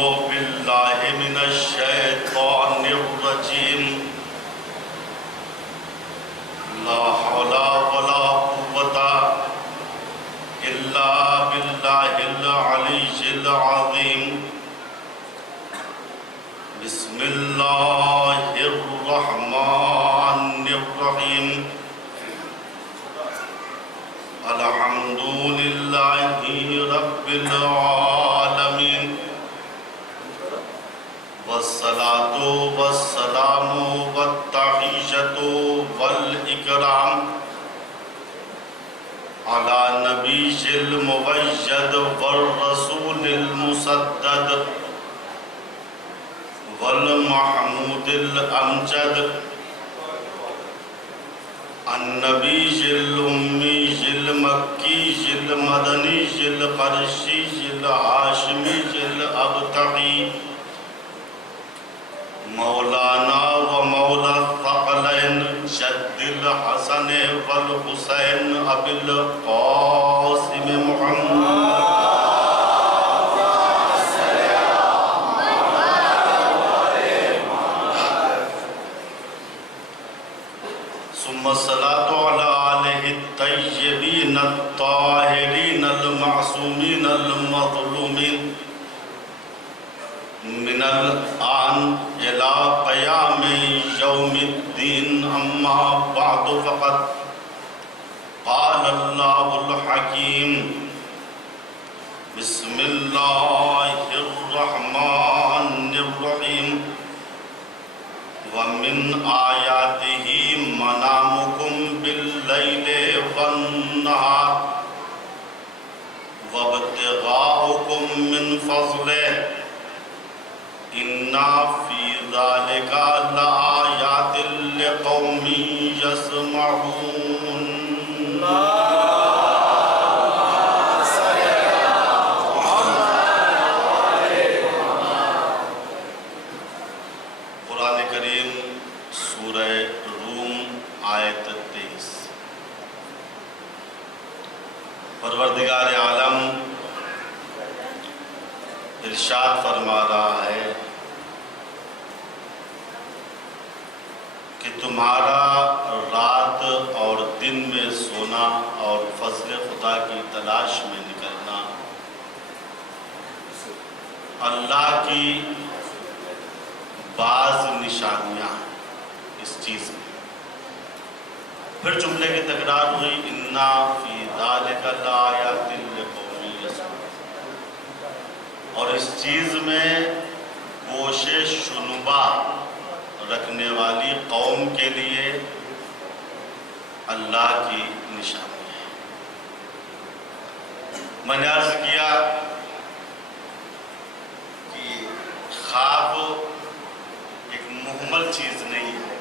باللہ من الشیطان الرجیم لا حول ولا قوة إلا بالله العلي العظيم بسم الله الرحمن الرحيم الحمد لله رب العالمين والصلاة والسلام والتحية والإكرام على نبي المؤيد والرسول المسدد والمحمود الأمجد النبي الأمي المكي المدني القرشي الهاشمي الأبتغي مولانا ومولى الثقلين جد الحسن والحسين أبي القاسم محمد ثم الصلاة على آله الطيبين الطاهرين المعصومين المظلومين من الآن إلى قيام يوم الدين أما بعد فقد قال الله الحكيم بسم الله الرحمن الرحيم ومن آياته منامكم بالليل والنهار وابتغاؤكم من فضله إن في ذلك لآيات لقوم يسمعون قرآن کریم سورہ روم آیت 23 پروردگار عالم ارشاد فرما رہا ہے کہ تمہارا رات اور دن میں سونا اور فضل خدا کی تلاش میں نکلنا اللہ کی بعض نشانیاں ہیں اس چیز میں. پھر جملے کی تکرار ہوئی اِنَّا فِي ذَلِكَ لَآيَاتٍ لِقَوْمٍ يَسْمَعُونَ. اور اس چیز میں گوشِ شنبا رکھنے والی قوم کے لیے اللہ کی نشانی ہے. میں نے عرض کیا کہ خواب ایک مہمل چیز نہیں ہے.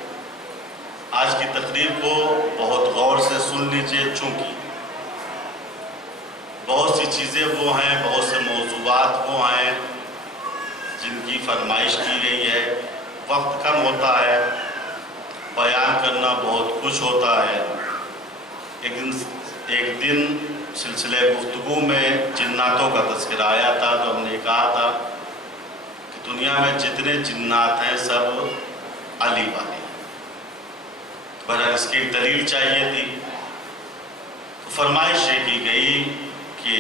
آج کی تقریر کو بہت غور سے سن لیجئے، چونکہ بہت سی چیزیں وہ ہیں، بہت سے موضوعات وہ ہیں جن کی فرمائش کی گئی ہے. وقت کم ہوتا ہے، بیان کرنا بہت کچھ ہوتا ہے. ایک دن سلسلہ گفتگو میں جناتوں کا تذکرہ آیا تھا تو ہم نے کہا تھا کہ دنیا میں جتنے جنات ہیں سب علی والے. بہرحال اس کی ایک دلیل چاہیے تھی تو فرمائش یہ کی گئی کہ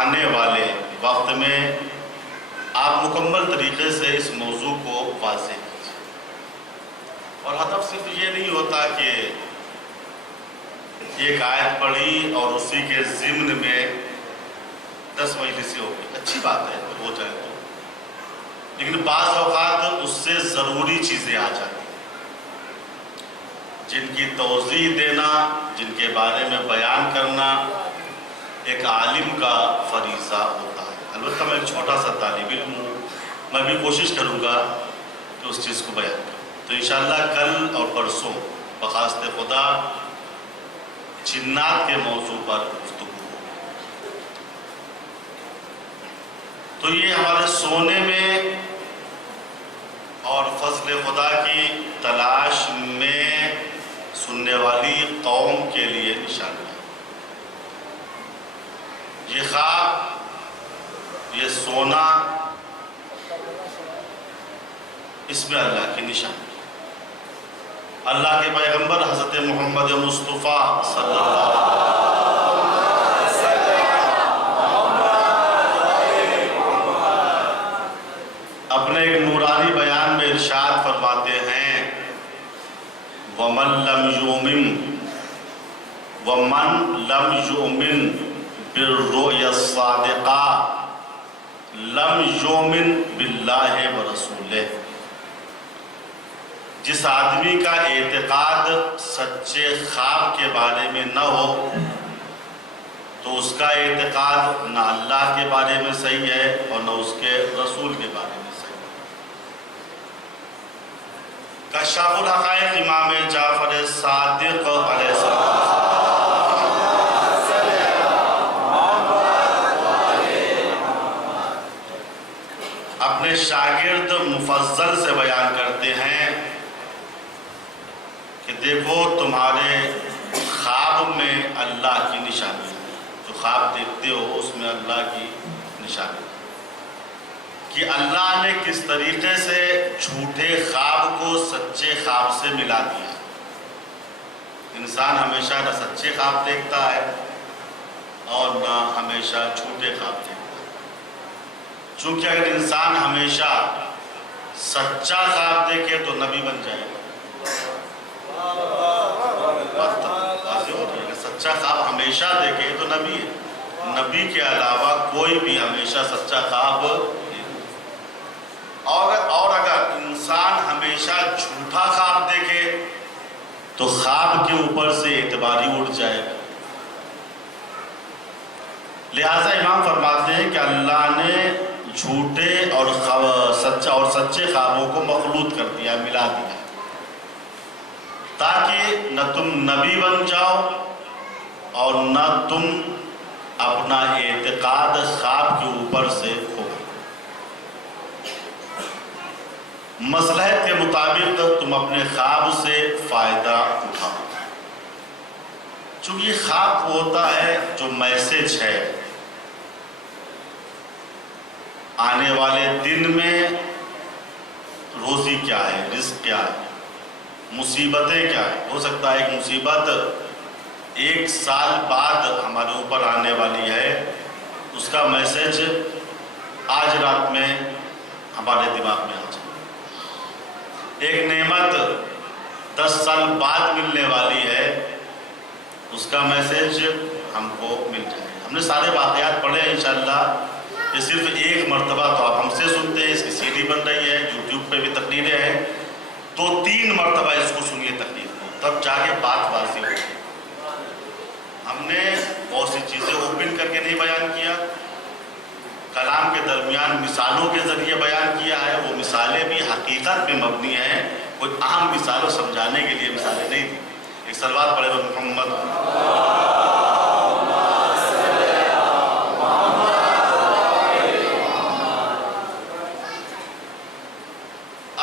آنے والے وقت میں آپ مکمل طریقے سے اس موضوع کو واضح کیجیے. اور ہدف صرف یہ نہیں ہوتا کہ ایک آیت پڑھی اور اسی کے ضمن میں 10 مجلسیں ہو گئی. اچھی بات ہے ہو جائے تو، لیکن بعض اوقات اس سے ضروری چیزیں آ جاتی ہیں جن کی توضیح دینا، جن کے بارے میں بیان کرنا ایک عالم کا فریضہ ہوتا ہے. البتہ میں ایک چھوٹا سا طالب علم ہوں، میں بھی کوشش کروں گا کہ اس چیز کو بیان کروں. تو انشاءاللہ کل اور پرسوں بخواست خدا جنات کے موضوع پر گفتگو ہو. تو یہ ہمارے سونے میں اور فضل خدا کی تلاش میں سننے والی قوم کے لیے نشانی ہے. یہ خواب، یہ سونا اس میں اللہ کی نشانی. اللہ کے پیغمبر حضرت محمد مصطفیٰ صلی اللہ علیہ اپنے ایک نورانی بیان میں ارشاد فرماتے ہیں وَمَن لَمْ يُؤْمِن بِالرُّؤْيَا الصَّادِقَةِ لَمْ يُؤْمِن بِاللَّهِ وَرَسُولِهِ. جس آدمی کا اعتقاد سچے خواب کے بارے میں نہ ہو تو اس کا اعتقاد نہ اللہ کے بارے میں صحیح ہے اور نہ اس کے رسول کے بارے میں صحیح ہے. کشاف الحقائق امام جعفر صادق علیہ السلام اپنے شاگرد مفضل سے بیان کرتے ہیں کہ دیکھو تمہارے خواب میں اللہ کی نشانی ہے. جو خواب دیکھتے ہو اس میں اللہ کی نشانی ہے کہ اللہ نے کس طریقے سے جھوٹے خواب کو سچے خواب سے ملا دیا. انسان ہمیشہ نہ سچے خواب دیکھتا ہے اور نہ ہمیشہ جھوٹے خواب دیکھتا ہے. چونکہ اگر انسان ہمیشہ سچا خواب دیکھے تو نبی بن جائے گا. سچا خواب ہمیشہ دیکھے تو نبی ہے. نبی کے علاوہ کوئی بھی ہمیشہ سچا خواب نہیں. اور اگر انسان ہمیشہ جھوٹا خواب دیکھے تو خواب کے اوپر سے اعتباری اٹھ جائے گا. لہذا امام فرماتے ہیں کہ اللہ نے جھوٹے اور سچے خوابوں کو مخلوط کر دیا، ملا دیا، تاکہ نہ تم نبی بن جاؤ اور نہ تم اپنا اعتقاد خواب کے اوپر سے کھو. مصلحت کے مطابق تم اپنے خواب سے فائدہ اٹھاؤ. چونکہ یہ خواب ہوتا ہے جو میسج ہے آنے والے دن میں روزی کیا ہے، رزق کیا ہے، مصیبتیں کیا ہے. ہو سکتا ہے ایک مصیبت 1 سال بعد ہمارے اوپر آنے والی ہے، اس کا میسج آج رات میں ہمارے دماغ میں آ جائے. ایک نعمت 10 سال بعد ملنے والی ہے، اس کا میسج ہم کو مل جائے. ہم نے سارے واقعات پڑھے ہیں انشاءاللہ. یہ صرف ایک مرتبہ تو آپ ہم سے سنتے ہیں، اس کی CD بن رہی ہے، یوٹیوب پہ بھی تقریریں ہیں، تو 3 مرتبہ اس کو سنیے تقریر کو، تب جا کے بات واضح ہوگی. ہم نے بہت سی چیزیں اوپن کر کے نہیں بیان کیا، کلام کے درمیان مثالوں کے ذریعے بیان کیا ہے. وہ مثالیں بھی حقیقت میں مبنی ہیں، کوئی عام مثالوں سمجھانے کے لیے مثالیں نہیں تھیں. ایک صلوات پڑھے محمد.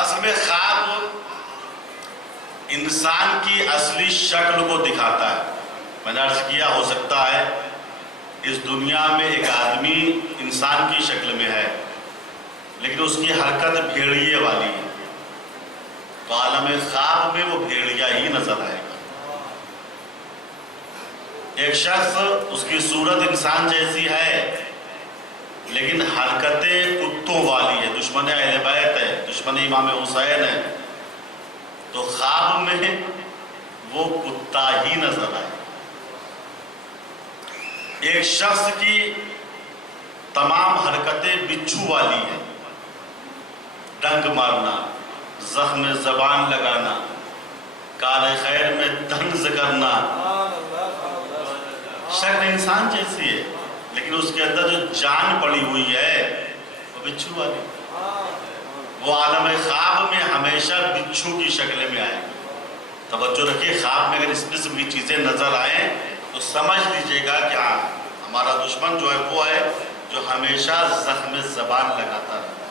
اصل میں خواب انسان کی اصلی شکل کو دکھاتا ہے. میں نے عرض کیا ہو سکتا ہے اس دنیا میں ایک آدمی انسان کی شکل میں ہے لیکن اس کی حرکت بھیڑیے والی ہے، تو عالم خواب میں وہ بھیڑیا ہی نظر آئے گا. ایک شخص اس کی صورت انسان جیسی ہے لیکن حرکتیں کتوں والی ہے، دشمن اہل بیت ہے، دشمن امام حسین ہے، تو خواب میں وہ کتا ہی نظر آئے. ایک شخص کی تمام حرکتیں بچھو والی ہیں، ڈنک مارنا، زخم زبان لگانا، کالے خیر میں طنز کرنا. شکل انسان جیسی ہے لیکن اس کے اندر جو جان پڑی ہوئی ہے وہ بچھو والی. وہ عالم خواب میں ہمیشہ بچھو کی شکل میں آئے. توجہ رکھیے، خواب میں اگر اس قسم کی چیزیں نظر آئیں تو سمجھ لیجئے گا کہ ہاں ہمارا دشمن جو ہے وہ ہے جو ہمیشہ زخم زبان لگاتا رہتا ہے.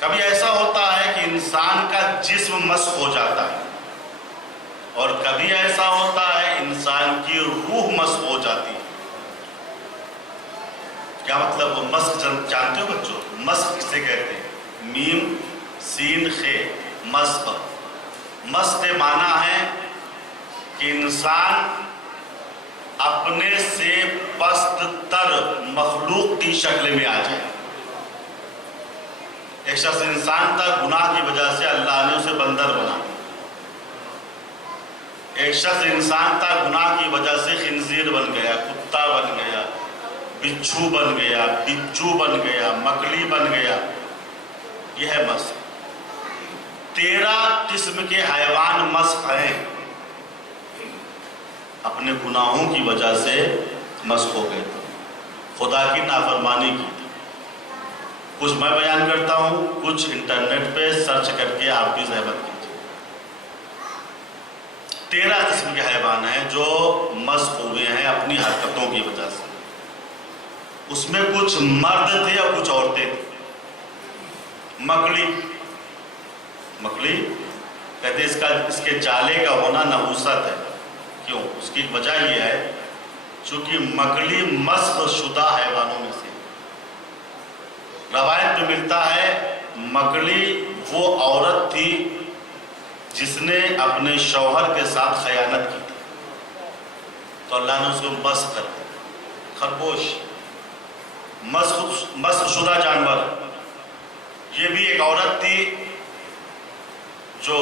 کبھی ایسا ہوتا ہے کہ انسان کا جسم مسخ ہو جاتا ہے اور کبھی ایسا ہوتا ہے انسان کی روح مسخ ہو جاتی ہے. کیا مطلب؟ وہ مسخ جانتے ہو بچوں؟ مسخ کسے کہتے ہیں؟ میم سین خے مسخ. مسخ کے معنی ہے کہ انسان اپنے سے پست تر مخلوق کی شکل میں آ جائے. ایک شخص انسان تھا، گناہ کی وجہ سے اللہ نے اسے بندر بنا. ایک شخص انسان تھا، گناہ کی وجہ سے خنزیر بن گیا، کتا بن گیا، بچھو بن گیا، بچو بن گیا، مکڑی بن گیا. یہ ہے مسخ. 13 قسم کے حیوان مسخ ہیں، اپنے گناہوں کی وجہ سے مسخ ہو گئے، خدا کی نافرمانی کی. کچھ میں بیان کرتا ہوں، کچھ انٹرنیٹ پہ سرچ کر کے آپ بھی زحمت کیجیے. 13 قسم کے حیوان ہیں جو مسخ ہوئے ہیں اپنی حرکتوں کی وجہ سے. اس میں کچھ مرد تھے اور کچھ عورتیں تھیں. مکڑی کہتے ہیں اس کے جالے کا ہونا نحوست ہے. کیوں؟ اس کی وجہ یہ ہے چونکہ مکڑی مسخ شدہ حیوانوں میں سے. روایت میں ملتا ہے مکڑی وہ عورت تھی جس نے اپنے شوہر کے ساتھ خیانت کی تھی، تو اللہ نے اس کو مسخ کر دیا. خرگوش مسخ شدہ جانور. یہ بھی ایک عورت تھی جو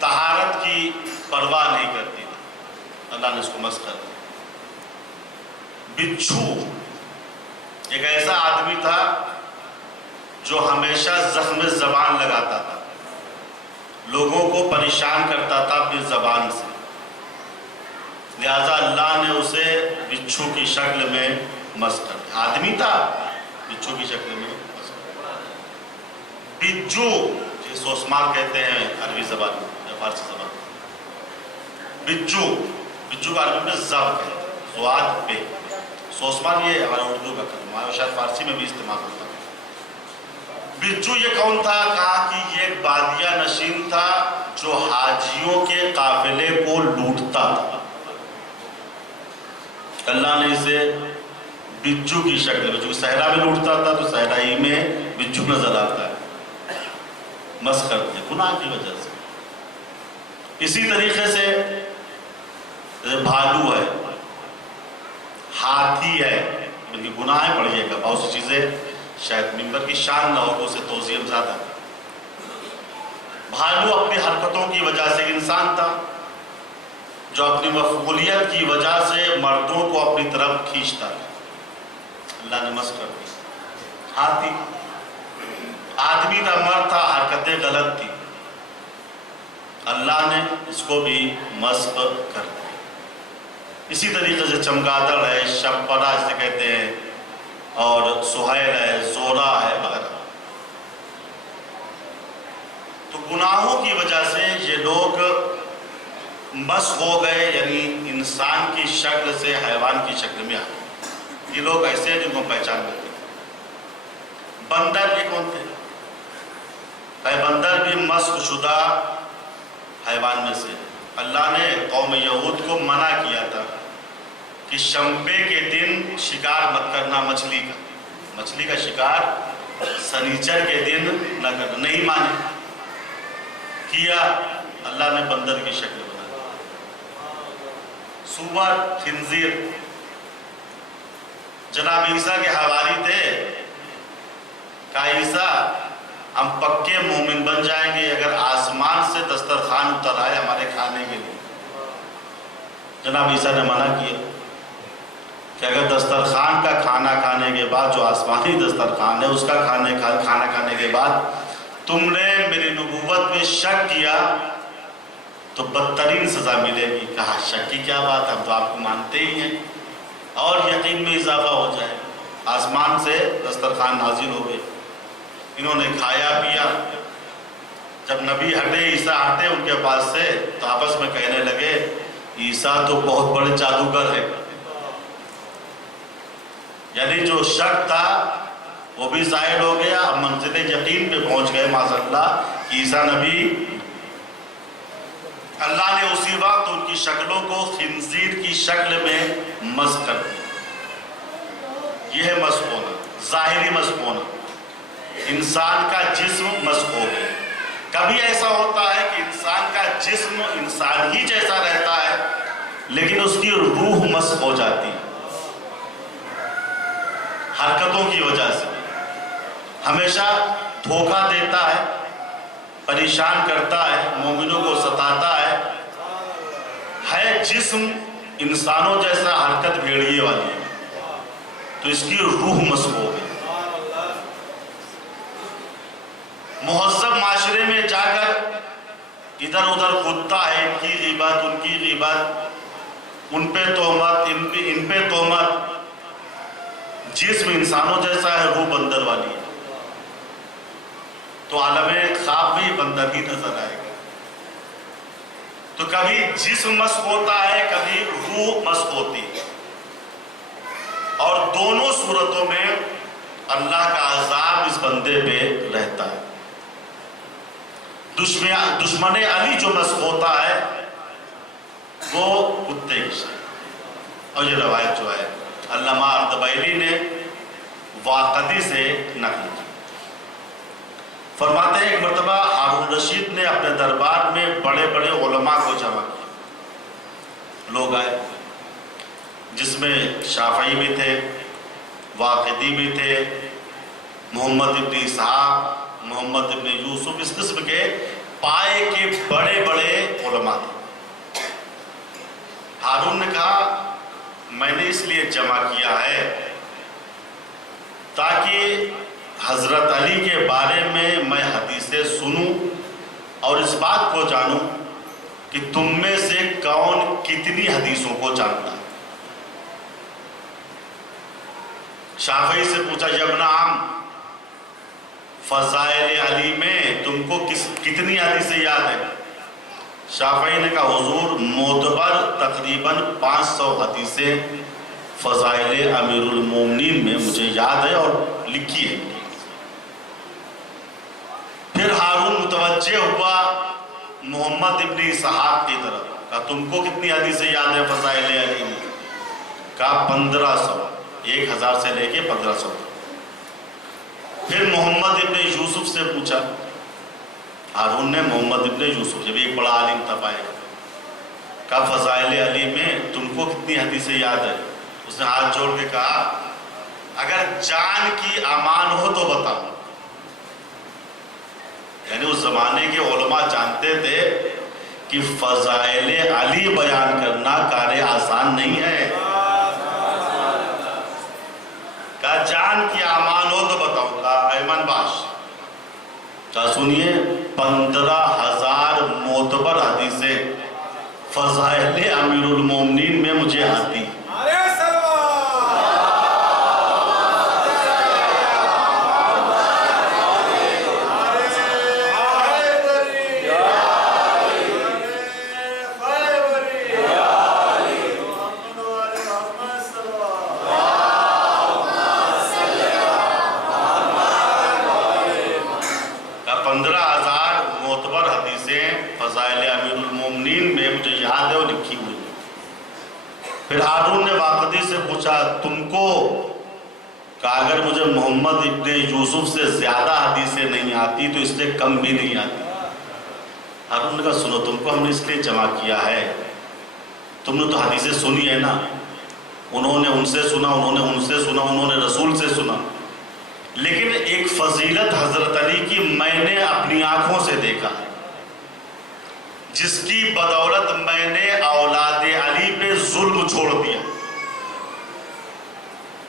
طہارت کی پرواہ نہیں کرتی تھی، اللہ نے اس کو مسخ کر دیا. بچھو ایک ایسا آدمی تھا جو ہمیشہ زخم زبان لگاتا تھا، لوگوں کو پریشان کرتا تھا اپنی زبان سے، لہذا اللہ نے اسے بچھو کی شکل میں مسخ کر دیا. آدمی تھا، بچھو کی شکل میں مسخ کر دیا. بجو جسے سوسمار کہتے ہیں عربی زبان یا فارسی زبان. بجو کا عربی میں زب ہے، زواد پہ. سوسمار یہ ہمارا اردو کا کلمہ ہے، شاید فارسی میں بھی استعمال ہوتا ہے. بجو یہ کون تھا؟ کہا کہ یہ ایک بادیہ نشین تھا جو حاجیوں کے قافلے کو لوٹتا تھا. اللہ نے اسے بجو کی شکل میں، جو صحرا میں لوٹتا تھا تو صحرائی میں بجو نظر آتا ہے، مسخ کر دیا گناہ کی وجہ سے. اسی طریقے سے بھالو ہے، ہاتھی ہے، ان کی گناہ پڑھیے گا. بہت سی چیزیں شاید ممبر کی شان نہ ہو تو اسے توضیح زیادہ. بھالو اپنی حرکتوں کی وجہ سے انسان تھا جو اپنی مفعولیت کی وجہ سے مردوں کو اپنی طرف کھینچتا تھا، اللہ نے مسخ کر دیا. ہاتھی آدمی تھا، مرد تھا، حرکتیں غلط تھی، اللہ نے اس کو بھی مسخ کر دیا. اسی طریقے سے چمگادڑ ہے، شبپرا جسے کہتے ہیں، اور سہیل ہے، زورا ہے وغیرہ. تو گناہوں کی وجہ سے یہ لوگ مسخ ہو گئے، یعنی انسان کی شکل سے حیوان کی شکل میں آ گئے. یہ لوگ ایسے ہیں جن کو پہچان لیتے. بندر یہ کون تھے؟ بندر بھی مسخ شدہ حیوان میں سے. اللہ نے قوم یہود کو منع کیا تھا کہ شنبے کے دن شکار مت کرنا مچھلی کا شکار سنیچر کے دن نہ کرنا. نہیں مانے، کیا. اللہ نے بندر کی شکل بنا دی. سور، خنزیر. جناب عیسیٰ کے حواری تھے، کہا عیسیٰ ہم پکے مومن بن جائیں گے اگر آسمان سے دسترخوان اتر آئے ہمارے کھانے کے لیے. جناب عیسیٰ نے منع کیا کہ اگر دسترخوان کا کھانا کھانے کے بعد، جو آسمانی دسترخوان ہے اس کا کھانا کھانے کے بعد تم نے میری نبوت میں شک کیا تو بدترین سزا ملے گی. کہا شک کی کیا بات، ہم تو آپ کو مانتے ہی ہیں. اور یقین میں اضافہ ہو جائے. آسمان سے دسترخوان نازل ہو گئے، انہوں نے کھایا پیا. جب نبی ہٹے، عیسیٰ ہٹے ان کے پاس سے، تو آپس میں کہنے لگے عیسیٰ تو بہت بڑے جادوگر ہے. یعنی جو شک تھا وہ بھی ظاہر ہو گیا. اب منزل یقین پہ پہنچ گئے معاذ اللہ کہ عیسیٰ نبی. اللہ نے اسی وقت ان کی شکلوں کو خنزیر کی شکل میں مسخ کر دیا. یہ ہے مسخ ہونا، ظاہری مسخ ہونا. انسان کا جسم مسخ ہو گیا۔ کبھی ایسا ہوتا ہے کہ انسان کا جسم انسان ہی جیسا رہتا ہے لیکن اس کی روح مسخ ہو جاتی ہے حرکتوں کی وجہ سے، ہمیشہ دھوکہ دیتا ہے، پریشان کرتا ہے، مومنوں کو ستاتا ہے جسم انسانوں جیسا، حرکت بھیڑیے والی ہے، تو اس کی روح مسخ ہو گئی۔ مہذب معاشرے میں جا کر ادھر ادھر کودتا ہے، ان کی غیبت، ان کی غیبت، ان پہ تہمت، ان پہ تہمت، جسم انسانوں جیسا ہے، روح بندر والی ہے، تو عالم خواب بھی بندر ہی نظر آئے گا۔ تو کبھی جسم مسخ ہوتا ہے، کبھی روح مسخ ہوتی ہے، اور دونوں صورتوں میں اللہ کا عذاب اس بندے پہ رہتا ہے۔ دشمن علی جو مسخ ہوتا ہے وہ کتے کی شکل، اور یہ روایت جو ہے علامہ اردبیلی نے واقدی سے نقل کی۔ فرماتے ہیں ایک مرتبہ ہارون رشید نے اپنے دربار میں بڑے بڑے علماء کو جمع کیا، لوگ آئے جس میں شافعی بھی تھے، واقدی بھی تھے، محمد ابن اسحاق، محمد ابن یوسف، اس قسم کے پائے کے بڑے بڑے علماء تھے۔ ہارون نے کہا میں نے اس لیے جمع کیا ہے تاکہ حضرت علی کے بارے میں حدیثیں سنوں اور اس بات کو جانوں کہ تم میں سے کون کتنی حدیثوں کو جانتا ہے۔ شافعی سے پوچھا یا ابن عم، فضائل علی میں تم کو کتنی حدیثیں یاد ہیں؟ شافعی نے کہا حضور معتبر تقریباً 500 حدیثیں فضائل امیر المومنین میں مجھے یاد ہے اور لکھی ہے۔ پھر ہارون متوجہ ہوا محمد ابن اسحاق کی طرف، کہا تم کو کتنی حدیثیں یاد ہیں فضائل علی میں؟ کہا 1500، 1000 سے لے کے 1500۔ پھر محمد ابن یوسف سے پوچھا، ہارون نے محمد ابن یوسف، یہ بھی ایک بڑا عالم تھا پائے، کہا فضائل علی میں تم کو کتنی حدیثیں یاد ہے؟ اس نے ہاتھ جوڑ کے کہا اگر جان کی امان ہو تو بتاؤ۔ یعنی اس زمانے کے علماء جانتے تھے کہ فضائل علی بیان کرنا کار آسان نہیں ہے، کہا جان کی امان ہو تو بتاؤ۔ کہا ایمن باش، کہا سنیے 15,000 معتبر حدیثیں فضائل امیر المومنین میں مجھے آتی۔ پھر ہارون نے واقدی سے پوچھا تم کو، کہا اگر مجھے محمد ابن یوسف سے زیادہ حدیثیں نہیں آتی تو اس سے کم بھی نہیں آتی۔ ہارون نے کہا سنو، تم کو ہم نے اس لیے جمع کیا ہے، تم نے تو حدیثیں سنی ہے نا، انہوں نے ان سے سنا، انہوں نے ان سے سنا، انہوں نے رسول سے سنا، لیکن ایک فضیلت حضرت علی کی میں نے اپنی آنکھوں سے دیکھا ہے، جس کی بدولت میں نے اولاد علی پہ ظلم چھوڑ دیا،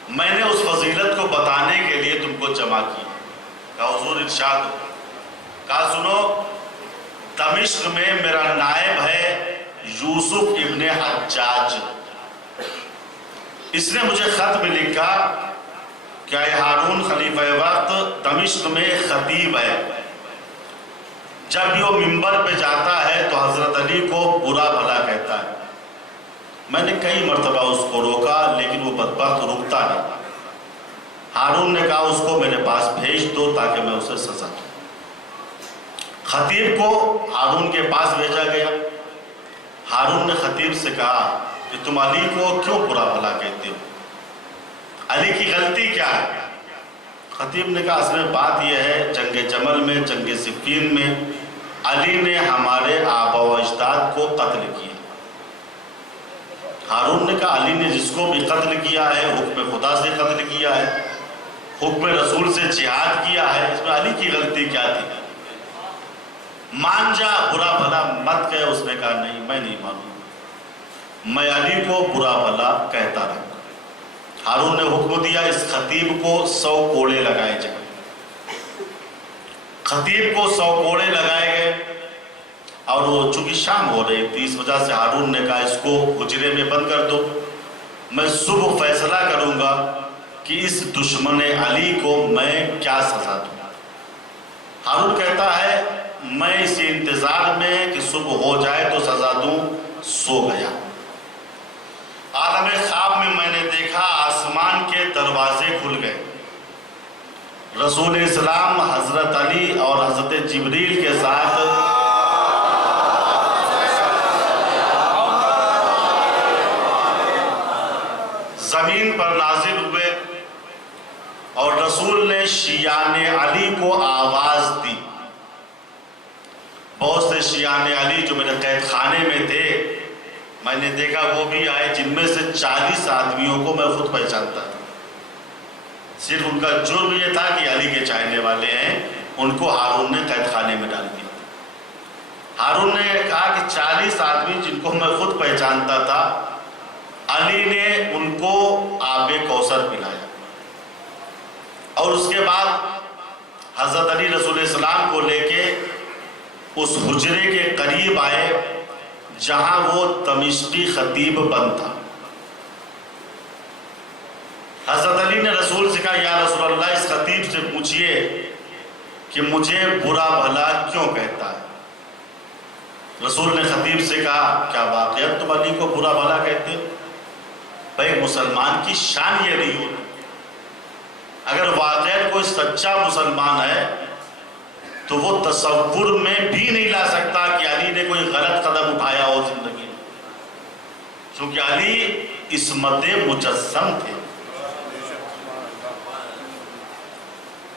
میں نے اس فضیلت کو بتانے کے لیے تم کو جمع کیا۔ کہا حضور ارشاد ہو۔ کہا سنو، دمشق میں میرا نائب ہے یوسف ابن حجاج، اس نے مجھے خط میں لکھا کہ اے ہارون خلیفہ وقت دمشق میں خطیب ہے، جب بھی وہ منبر پہ جاتا ہے تو حضرت علی کو برا بھلا کہتا ہے۔ میں نے کئی مرتبہ اس کو روکا لیکن وہ بدبخت رکتا نہیں۔ ہارون نے کہا اس کو میرے پاس بھیج دو تاکہ میں اسے سزا دوں۔ خطیب کو ہارون کے پاس بھیجا گیا۔ ہارون نے خطیب سے کہا کہ تم علی کو کیوں برا بھلا کہتے ہو؟ علی کی غلطی کیا ہے؟ خطیب نے کہا اصل میں بات یہ ہے جنگ جمل میں، جنگ صفین میں علی نے ہمارے آبا و اجداد کو قتل کیا۔ ہارون نے کہا علی نے جس کو بھی قتل کیا ہے حکم خدا سے قتل کیا ہے، حکم رسول سے جہاد کیا ہے، اس میں علی کی غلطی کیا تھی؟ مان جا، برا بھلا مت کہے۔ اس نے کہا نہیں، میں نہیں مانوں، میں علی کو برا بھلا کہتا رہا۔ ہارون نے حکم دیا اس خطیب کو 100 کوڑے لگائے جائیں۔ خطیب کو 100 کوڑے لگائے گئے، اور وہ چونکہ شام ہو رہی تھی اس وجہ سے ہارون نے کہا اس کو حجرے میں بند کر دو، میں صبح فیصلہ کروں گا کہ اس دشمن علی کو میں کیا سزا دوں۔ ہارون کہتا ہے میں اس انتظار میں کہ صبح ہو جائے تو سزا دوں سو گیا۔ عالم خواب میں میں نے دیکھا آسمان کے دروازے کھل گئے، رسول اسلام حضرت علی اور حضرت جبریل کے ساتھ زمین پر نازل ہوئے، اور رسول نے شیعان علی کو آواز دی۔ بہت سے شیعان علی جو میرے قید خانے میں تھے میں نے دیکھا وہ بھی آئے، جن میں سے 40 آدمیوں کو میں خود پہچانتا تھا۔ صرف ان کا جرم یہ تھا کہ علی کے چاہنے والے ہیں، ان کو ہارون نے قید خانے میں ڈال دیا۔ ہارون نے کہا کہ 40 آدمی جن کو میں خود پہچانتا تھا، علی نے ان کو آب کوثر پلایا، اور اس کے بعد حضرت علی رسول اسلام کو لے کے اس حجرے کے قریب آئے جہاں وہ دمشقی خطیب بند تھا۔ حضرت علی نے رسول سے کہا یا رسول اللہ اس خطیب سے پوچھئے کہ مجھے برا بھلا کیوں کہتا ہے۔ رسول نے خطیب سے کہا کیا واقعات تم علی کو برا بھلا کہتے ہو؟ بھائی مسلمان کی شان یہ نہیں ہوتی، اگر واقعات کوئی سچا مسلمان ہے تو وہ تصور میں بھی نہیں لا سکتا کہ علی نے کوئی غلط قدم اٹھایا ہو زندگی میں، چونکہ علی عصمت مجسم تھے۔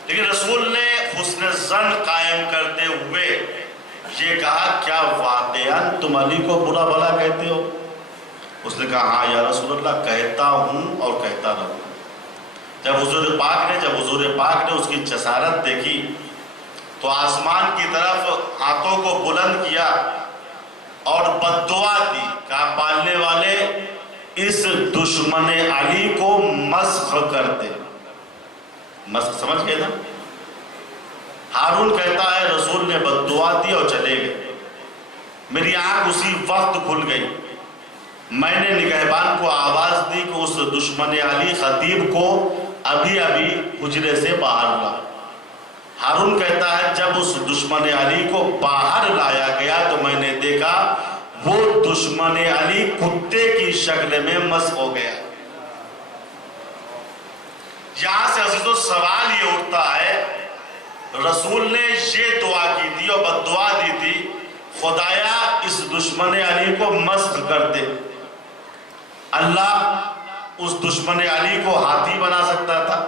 لیکن رسول نے حسن ظن قائم کرتے ہوئے یہ کہا کیا واقعاً تم علی کو برا بھلا کہتے ہو؟ اس نے کہا ہاں یا رسول اللہ کہتا ہوں اور کہتا رہوں۔ جب حضور پاک نے اس کی جسارت دیکھی تو آسمان کی طرف ہاتھوں کو بلند کیا اور بد دعا دی، کہا پالنے والے اس دشمن علی کو مسخ کر دے۔ مسخ سمجھ گئے نا؟ ہارون کہتا ہے رسول نے بد دعا دی اور چلے گئے، میری آنکھ اسی وقت کھل گئی، میں نے نگہبان کو آواز دی کہ اس دشمن علی خطیب کو ابھی حجرے سے باہر لا۔ ہارون کہتا ہے جب اس دشمن علی کو باہر لایا گیا تو میں نے دیکھا وہ دشمن علی کتے کی شکل میں مسخ ہو گیا۔ یہاں سے عزیزو سوال یہ اٹھتا ہے، رسول نے یہ دعا کی تھی اور بد دعا دی تھی خدایا اس دشمن علی کو مسخ کر دے۔ اللہ اس دشمن علی کو ہاتھی بنا سکتا تھا،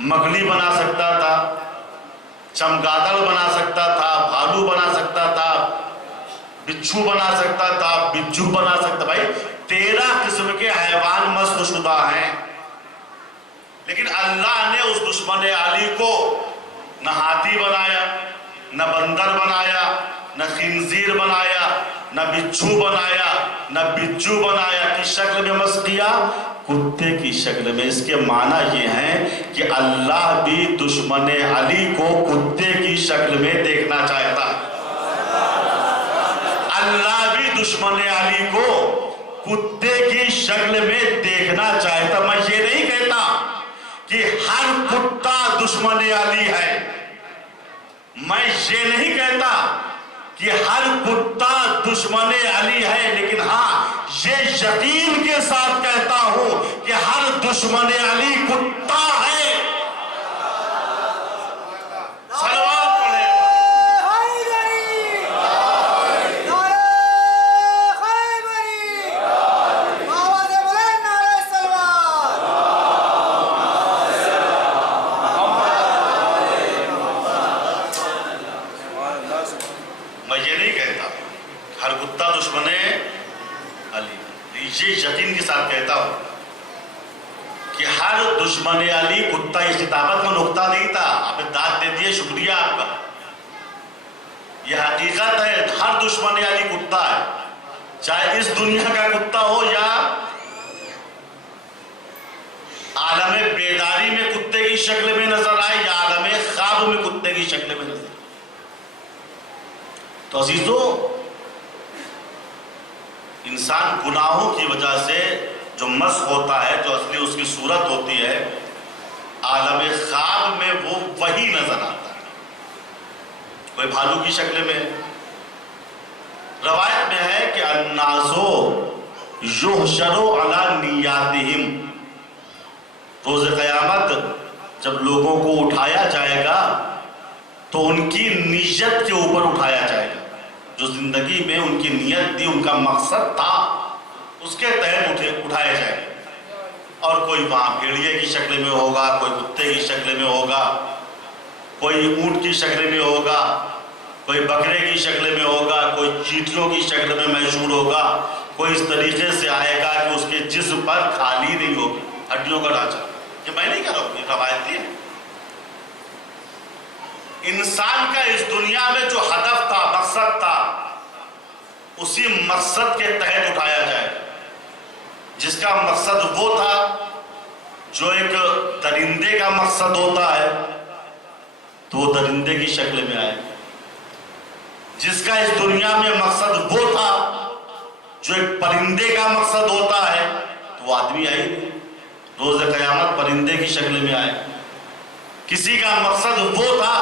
مگلی بنا سکتا تھا، چمگادڑ بنا سکتا تھا، بھالو بنا سکتا تھا، بچھو بنا سکتا تھا، بچھو بنا سکتا۔ بھائی 13 قسم کے حیوان مسخ شدہ ہیں، لیکن اللہ نے اس دشمن علی کو نہ ہاتھی بنایا، نہ بندر بنایا، نہ خنزیر بنایا، نہ بچھو بنایا، نہ بچو بنایا، کس شکل میں مسخ کیا؟ کتے کی شکل میں۔ اس کے معنی یہ ہے کہ اللہ بھی دشمن علی کو کتے کی شکل میں دیکھنا چاہتا ہے۔ اللہ بھی دشمن علی کو کتے کی شکل میں دیکھنا چاہتا۔ میں یہ نہیں کہتا کہ ہر کتا دشمن علی ہے، میں یہ نہیں کہتا کہ ہر کتا دشمن علی ہے، لیکن ہاں یہ یقین کے ساتھ کہتا ہوں کہ ہر دشمن علی کتا ہے۔ صلوات پڑھیں۔ یہ یقین کے ساتھ کہتا ہوں کہ ہر دشمن علی کتا اس کتابت میں نقطہ نہیں تھا. آپ نے داد دے دیے، شکریہ آپ کا. یہ حقیقت ہے، ہر دشمن علی کتا ہے، چاہے اس دنیا کا کتا ہو یا عالم بیداری میں کتے کی شکل میں نظر آئے یا عالم خواب میں کتے کی شکل میں نظر آئے. تو عزیزو، انسان گناہوں کی وجہ سے جو مس ہوتا ہے، جو اصلی اس کی صورت ہوتی ہے، عالم خواب میں وہ وہی نظر آتا ہے، کوئی بھالو کی شکل میں. روایت میں ہے کہ الناسو یحشروا علی نیاتہم، روز قیامت جب لوگوں کو اٹھایا جائے گا تو ان کی نیت کے اوپر اٹھایا جائے گا. جو زندگی میں ان کی نیت تھی، ان کا مقصد تھا، اس کے تحت اٹھایا جائے گا. اور کوئی وہاں بھیڑیے کی شکل میں ہوگا، کوئی کتے کی شکل میں ہوگا، کوئی اونٹ کی شکل میں ہوگا، کوئی بکرے کی شکل میں ہوگا، کوئی چیٹیوں کی شکل میں محشور ہوگا. کوئی اس طریقے سے آئے گا کہ اس کے جسم پر خالی نہیں ہوگی، ہڈیوں کا ڈھانچہ. یہ میں نہیں کہہ رہا ہوں، یہ روایتی ہے. انسان کا اس دنیا میں جو ہدف تھا، مقصد تھا، اسی مقصد کے تحت اٹھایا جائے، جس کا مقصد وہ تھا جو ایک درندے کا مقصد ہوتا ہے تو وہ درندے کی شکل میں آئے. جس کا اس دنیا میں مقصد وہ تھا جو ایک پرندے کا مقصد ہوتا ہے تو وہ آدمی آئی نہیں، روز قیامت پرندے کی شکل میں آئے. کسی کا مقصد وہ تھا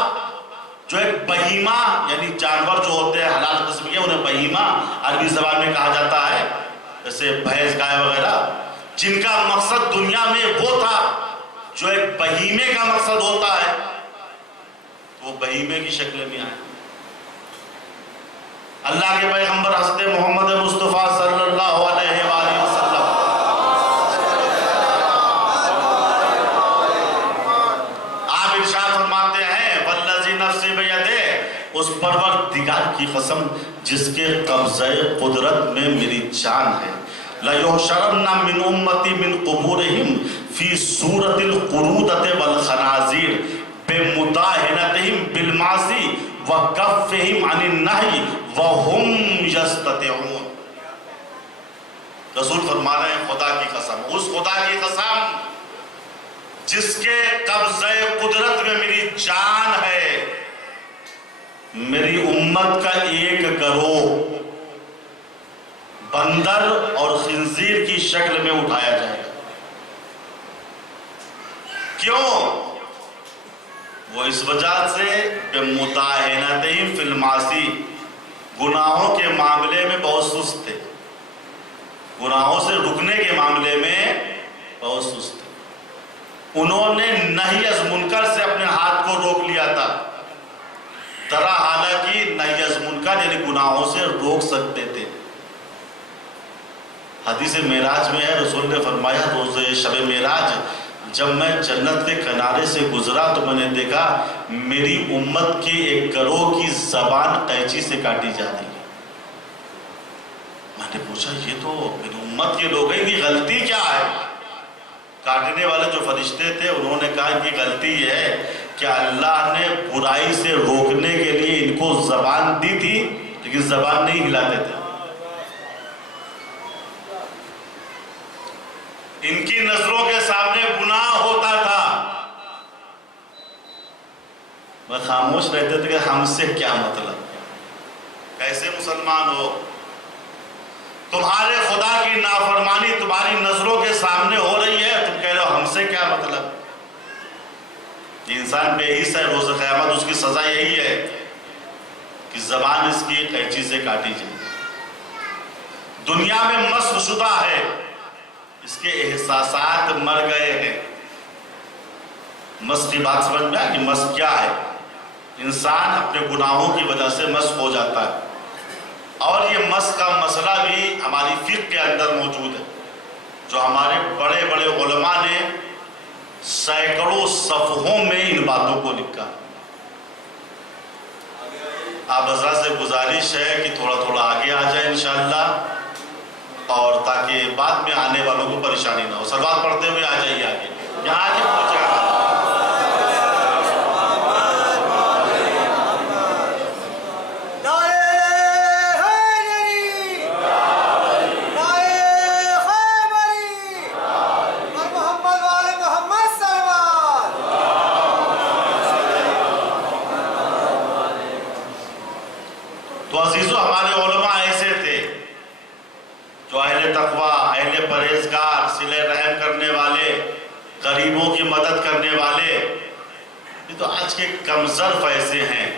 جو ایک بہیمہ، یعنی جانور جو ہوتے ہیں حلال قسم کے، انہیں بہیمہ عربی زبان میں کہا جاتا ہے، جیسے بھینس، گائے وغیرہ، جن کا مقصد دنیا میں وہ تھا جو ایک بہیمے کا مقصد ہوتا ہے، وہ بہیمے کی شکل میں آئے. اللہ کے پیغمبر حضرت محمد مصطفیٰ صلی اللہ علیہ وآلہ وسلم آپ ارشاد فرماتے ہیں، والذی نفسی بیدہ، اس پروردگار کی قسم جس کے قبضہ قدرت میں میری جان ہے، لَيُحْشَرَنَّ مِنْ أُمَّتِي مِنْ قُبُورِهِمْ فِي صُورَةِ الْقُرُودَةِ وَالْخَنَازِيرِ بِمُدَاهِنَتِهِمْ بِالْمَعْصِيَةِ وَكَفِّهِمْ عَنِ النَّهْيِ وَهُمْ يَسْتَطِيعُونَ. رسول فرما رہے ہیں، خدا کی قسم، اس خدا کی قسم جس کے قبضہ قدرت میں میری جان ہے، میری امت کا ایک گروہ بندر اور خنزیر کی شکل میں اٹھایا جائے گا. کیوں؟ وہ اس وجہ سے بِمُدَاهِنَتِهِمْ فِي الْمَعْصِيَةِ، گناہوں کے معاملے میں بہت سست تھے، گناہوں سے رکنے کے معاملے میں بہت سست تھے. انہوں نے نہی از منکر سے اپنے ہاتھ کو روک لیا تھا، طرح حالانکہ نہی از منکر یعنی گناہوں سے روک سکتے تھے. حدیث معراج میں ہے، رسول نے فرمایا روز شب معراج جب میں جنت کے کنارے سے گزرا تو میں نے دیکھا میری امت کی ایک گروہ کی زبان قینچی سے کاٹی جاتی ہے. میں نے پوچھا یہ تو میری امت کے لوگ ہیں، ان کی غلطی کیا ہے؟ کاٹنے والے جو فرشتے تھے انہوں نے کہا کہ غلطی ہے کہ اللہ نے برائی سے روکنے کے لیے ان کو زبان دی تھی لیکن زبان نہیں ہلاتے تھے. ان کی نظروں کے سامنے گناہ ہوتا تھا، وہ خاموش رہتے تھے کہ ہم سے کیا مطلب، کیسے مسلمان ہو، تمہارے خدا کی نافرمانی تمہاری نظروں کے سامنے ہو رہی ہے، تم کہہ رہے ہو ہم سے کیا مطلب. یہ انسان بے حس ہے، روز قیامت اس کی سزا یہی ہے کہ زبان اس کی قینچی سے کاٹی جائے. دنیا میں مسخ شدہ ہے، اس کے احساسات مر گئے ہیں. مسخ کی بات سمجھ میں آیا کہ مسخ کیا ہے؟ انسان اپنے گناہوں کی وجہ سے مسخ ہو جاتا ہے، اور یہ مسخ کا مسئلہ بھی ہماری فقہ کے اندر موجود ہے، جو ہمارے بڑے بڑے علماء نے سینکڑوں صفحوں میں ان باتوں کو لکھا. آپ حضرات سے گزارش ہے کہ تھوڑا تھوڑا آگے آ جائیں انشاءاللہ. اور تاکہ بعد میں آنے والوں کو پریشانی نہ ہو. سلوات پڑھتے ہوئے آ جائیے آگے, یہاں آ کے پہنچے گا. تو عزیزو, ہمارے علماء ایسے تھے جو اہل تقوی, اہل پرہیزگار, صلہ رحم کرنے والے, غریبوں کی مدد کرنے والے. یہ تو آج کے کمزرف ایسے ہیں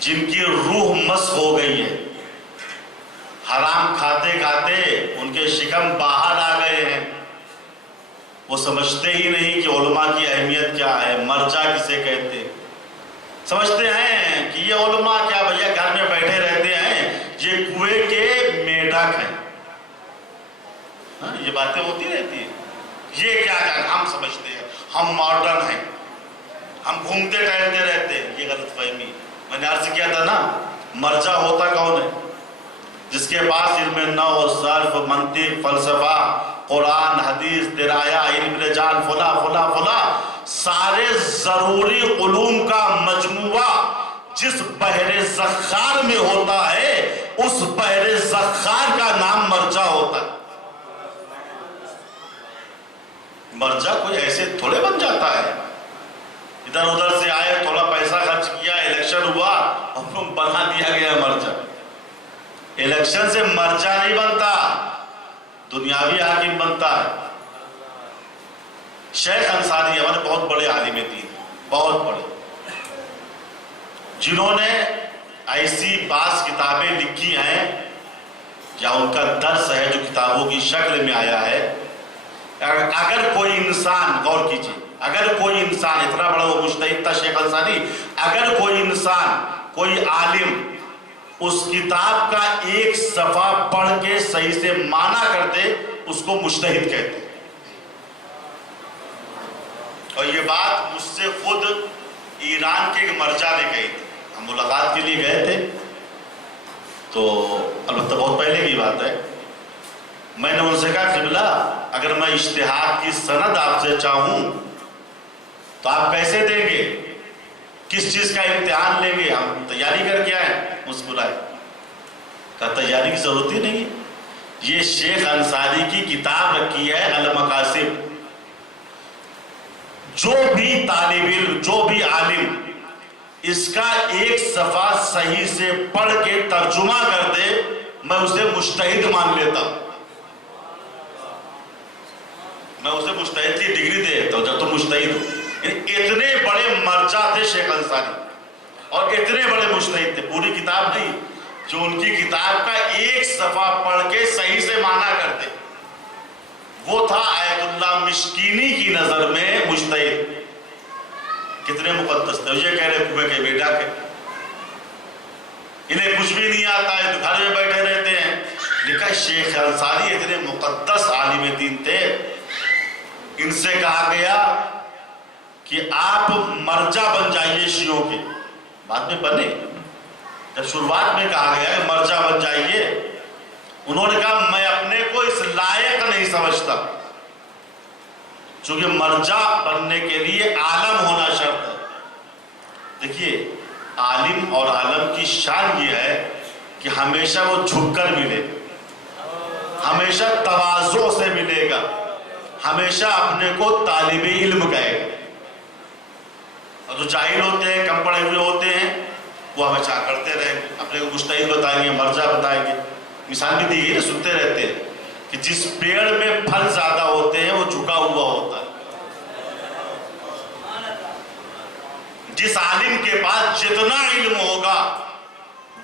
جن کی روح مسخ ہو گئی ہے, حرام کھاتے کھاتے ان کے شکم باہر آ گئے ہیں. وہ سمجھتے ہی نہیں کہ علماء کی اہمیت کیا ہے, مرجع کسے کہتے. سمجھتے ہیں کہ یہ علماء کیا بھیا گھر میں بیٹھے رہتے ہیں, یہ کنویں کے میڈک ہیں. یہ باتیں ہوتی رہتی ہیں. یہ کیا ہم سمجھتے ہیں ہم ماڈرن ہیں, ہم گھومتے ٹہلتے رہتے ہیں. یہ غلط فہمی. میں نے عرض کیا تھا نا, مرجع ہوتا کون ہے؟ جس کے پاس علم نحو, صرف, منطق, فلسفہ, قرآن, حدیث, درایا, علم رجال, فلا فلا فلا, سارے ضروری علوم کا مجموعہ جس بحر زخار میں ہوتا ہے, اس بحر زخار کا نام مرجع ہوتا ہے. مرجع کوئی ایسے تھوڑے بن جاتا ہے, ادھر ادھر سے آئے, تھوڑا پیسہ خرچ کیا, الیکشن ہوا اور بنا دیا گیا مرجع. الیکشن سے مرجع نہیں بنتا, دنیاوی حاکم بنتا ہے. شیخ انصاری ہمارے بہت بڑے عالم دین, بہت بڑے, جنہوں نے ایسی بعض کتابیں لکھی ہیں یا ان کا درس ہے جو کتابوں کی شکل میں آیا ہے. اگر کوئی انسان, غور کیجیے, اگر کوئی انسان, اتنا بڑا وہ مجتہد تھا شیخ انصاری, اگر کوئی انسان, کوئی عالم اس کتاب کا ایک صفحہ پڑھ کے صحیح سے معنی کرتے, اس کو مجتہد کہتے. اور یہ بات مجھ سے خود ایران کے ایک مرجع نے کہی تھی. ہم ملاقات کے لیے گئے تھے, تو البتہ بہت پہلے کی بات ہے. میں نے ان سے کہا, قبلہ اگر میں اجتہاد کی سند آپ سے چاہوں تو آپ کیسے دیں گے, کس چیز کا امتحان لیں گے؟ ہم تیاری کر کے آئے. مسکرائے, کہا تیاری کی ضرورت ہی نہیں ہے. یہ شیخ انصاری کی کتاب رکھی ہے المقاصد. جو بھی طالب علم, جو بھی عالم اس کا ایک صفحہ صحیح سے پڑھ کے ترجمہ کر دے, میں اسے مجتہد مان لیتا ہوں. میں اسے مجتہد کی ڈگری دے دیتا ہوں جب تم مجتہد ہو. اتنے بڑے مرجع تھے شیخ انصاری, اور اتنے بڑے مجتہد تھے. پوری کتاب نہیں, جو ان کی کتاب کا ایک صفحہ پڑھ کے صحیح سے معنی کرتے, وہ تھا آیت اللہ مشکینی کی نظر میں مجتہد. کتنے مقدس تھے. یہ کہہ رہے کنویں کے بیٹا کے, انہیں کچھ بھی نہیں آتا ہے, تو گھر میں بیٹھے رہتے ہیں. لکھا شیخ انصاری اتنے مقدس عالم دین تھے, ان سے کہا گیا کہ آپ مرجع بن جائیے شیعوں کے. بعد میں بنے, جب شروعات میں کہا گیا کہ مرجع بن جائیے, انہوں نے کہا میں اپنے کو اس لائق نہیں سمجھتا, چونکہ مرجع بننے کے لیے عالم ہونا شرط ہے. دیکھیے, عالم اور عالم کی شان یہ ہے کہ ہمیشہ وہ جھک کر ملے, ہمیشہ تواضع سے ملے گا, ہمیشہ اپنے کو طالب علم کہے گا. اور جو جاہل ہوتے ہیں, کم پڑھے ہوئے ہوتے ہیں, وہ ہمیشہ کرتے رہیں گے, اپنے کو مجتہد بتائیں گے, مرجع بتائیں گے. مثال بھی دی گئی نا, سنتے رہتے ہیں کہ جس پیڑ میں پھل زیادہ ہوتے ہیں وہ جھکا ہوا ہوتا ہے. جس عالم کے پاس جتنا علم ہوگا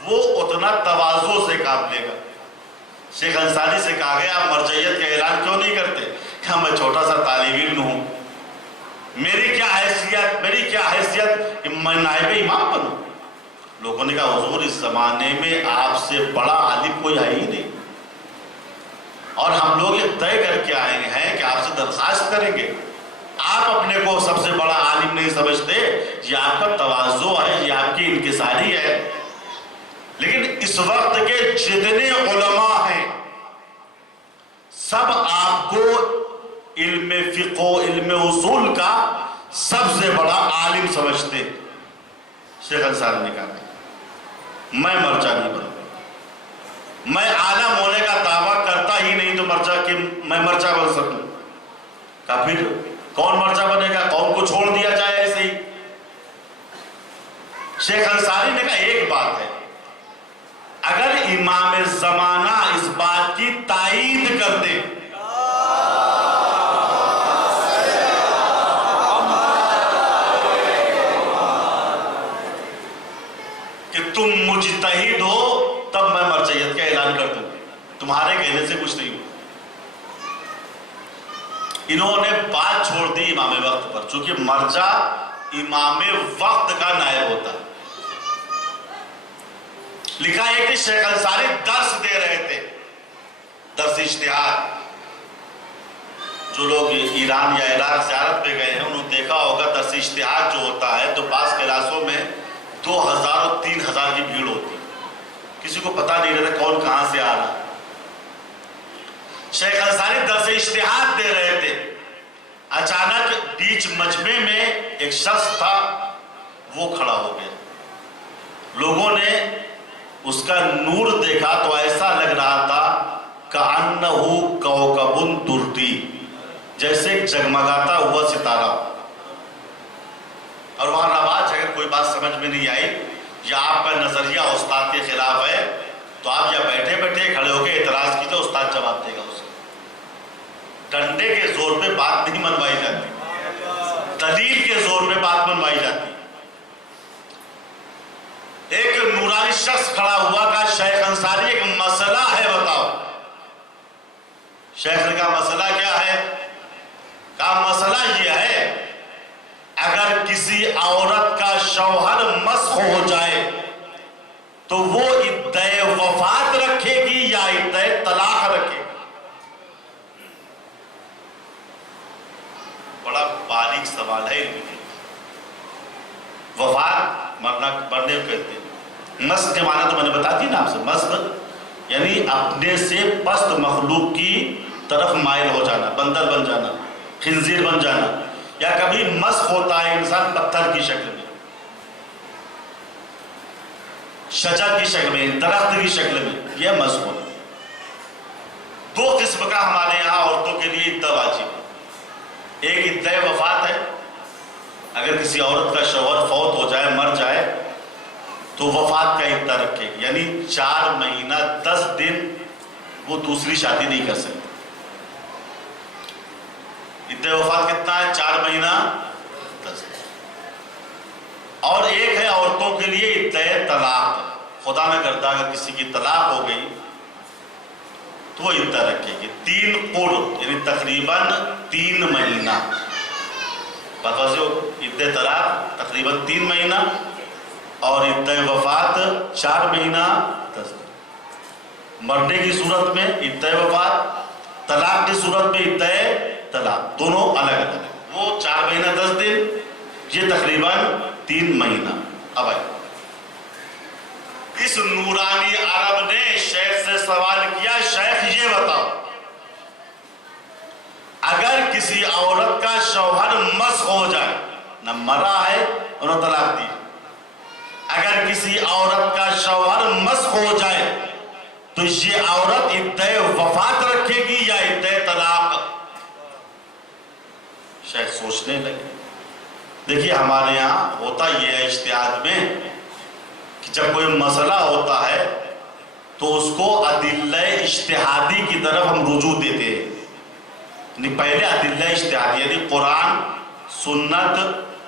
وہ اتنا تواضع سے کام لے گا. شیخ انصاری سے کہا گیا آپ مرجعیت کا اعلان کیوں نہیں کرتے؟ کہ میں چھوٹا سا طالب علم ہوں, میری کیا حیثیت کہ میں نائب امام بنوں. لوگوں نے کہا حضور اس زمانے میں آپ سے بڑا عالم کوئی ہے ہی نہیں, اور ہم لوگ یہ طے کر کے آئے ہیں کہ آپ سے درخواست کریں گے. آپ اپنے کو سب سے بڑا عالم نہیں سمجھتے, یہ آپ کا تواضع ہے, یہ آپ کی انکساری ہے. لیکن اس وقت کے جتنے علماء ہیں سب آپ کو علم فقہ و علم اصول کا سب سے بڑا عالم سمجھتے ہیں۔ شیخ انصاری نے کہا میں مرچہ نہیں بنوں، میں عالم ہونے کا دعویٰ کرتا ہی نہیں تو مرچہ کہ میں مرچہ بن سکوں۔ کہا پھر کون مرچہ بنے گا؟ قوم کو چھوڑ دیا جائے ایسے ہی۔ شیخ انصاری نے کہا ایک بات ہے، اگر امام زمانہ اس بات کی تائید کر دے کہ تم مجتہد ہو تب میں مرجعیت کا اعلان کر دوں، تمہارے کہنے سے کچھ نہیں ہو۔ انہوں نے بات چھوڑ دی امام وقت پر، چونکہ مرجع امام وقت کا نائب ہوتا ہے۔ لکھا ہے کہ شیخ انصاری درس دے رہے تھے، درس اجتہاد۔ جو لوگ ایران یا عراق زیارت پہ گئے ہیں انہوں نے دیکھا ہوگا درس اجتہاد جو ہوتا ہے تو بعض کلاسوں میں 2000 اور 3000 کی بھیڑ ہوتی ہے، کسی کو پتہ نہیں رہتا کون کہاں سے آ رہا۔ شیخ انصاری درس اجتہاد دے رہے تھے، اچانک بیچ مجمع میں ایک شخص تھا، وہ کھڑا ہو گیا۔ لوگوں نے اس کا نور دیکھا تو ایسا لگ رہا تھا کأنہ کوکب درتی، جیسے ایک جگمگاتا ہوا ستارہ۔ اور وہاں رواج ہے اگر کوئی بات سمجھ میں نہیں آئی یا آپ کا نظریہ استاد کے خلاف ہے تو آپ یا بیٹھے بیٹھے کھڑے ہو کے اعتراض کیجیے، استاد جواب دے گا اسے۔ ڈنڈے کے زور پہ بات نہیں منوائی جاتی، دلیل کے زور پہ بات منوائی جاتی۔ ایک نورانی شخص کھڑا ہوا، کہا شیخ انصاری ایک مسئلہ ہے بتاؤ۔ شیخ نے کہا مسئلہ کیا ہے؟ کہا مسئلہ یہ ہے اگر کسی عورت کا شوہر مسخ ہو جائے تو وہ عدہ وفات رکھے گی یا عدہ طلاق رکھے گی؟ بڑا باریک سوال ہے۔ وفات مرنا مرنے کو کہتے ہیں۔ مسخ کے معنی تو میں نے بتا دی نا آپ سے، مسخ یعنی اپنے سے پست مخلوق کی طرف مائل ہو جانا، بندر بن جانا، خنزیر بن جانا، یا کبھی مسخ ہوتا ہے انسان پتھر کی شکل میں، شجر کی شکل میں، درخت کی شکل میں، یہ مسخ ہوتا ہے۔ دو قسم کا ہمارے یہاں عورتوں کے لیے عدہ واجب ہے۔ ایک عدہ وفات ہے، اگر کسی عورت کا شوہر فوت ہو جائے، مر جائے تو وفات کا عدہ رکھے گی، یعنی 4 مہینہ 10 دن وہ دوسری شادی نہیں کر سکتی۔ عدہ وفات کتنا ہے؟ 4 مہینہ 10 دن۔ اور ایک ہے عورتوں کے لیے عدہ طلاق، خدا نہ کرتا اگر کسی کی طلاق ہو گئی تو وہ عدہ رکھے گی 3 قرء، یعنی تقریباً 3 مہینہ۔ بات واضح ہو، عدہ طلاق تقریباً 3 مہینہ اور عدہ وفات 4 مہینہ 10 دن۔ مرنے کی صورت میں عدہ وفات، طلاق کی صورت میں عدہ طلاق، دونوں الگ الگ۔ وہ 4 مہینہ 10 دن، یہ تقریباً 3 مہینہ۔ اب آئے اس نورانی عرب نے شیخ سے سوال کیا، شیخ یہ بتاؤ اگر کسی عورت کا شوہر مسخ ہو جائے، نہ مرا ہے اور نہ طلاق دی، اگر کسی عورت کا شوہر مسخ ہو جائے تو یہ عورت عدہ وفات رکھے گی یا عدہ طلاق؟ شیخ سوچنے لگے۔ دیکھیے ہمارے یہاں ہوتا یہ ہے اجتہاد میں کہ جب کوئی مسئلہ ہوتا ہے تو اس کو ادلہ اجتہادی کی طرف ہم رجوع دیتے ہیں، یعنی پہلے ادلہ اجتہادی یعنی قرآن، سنت،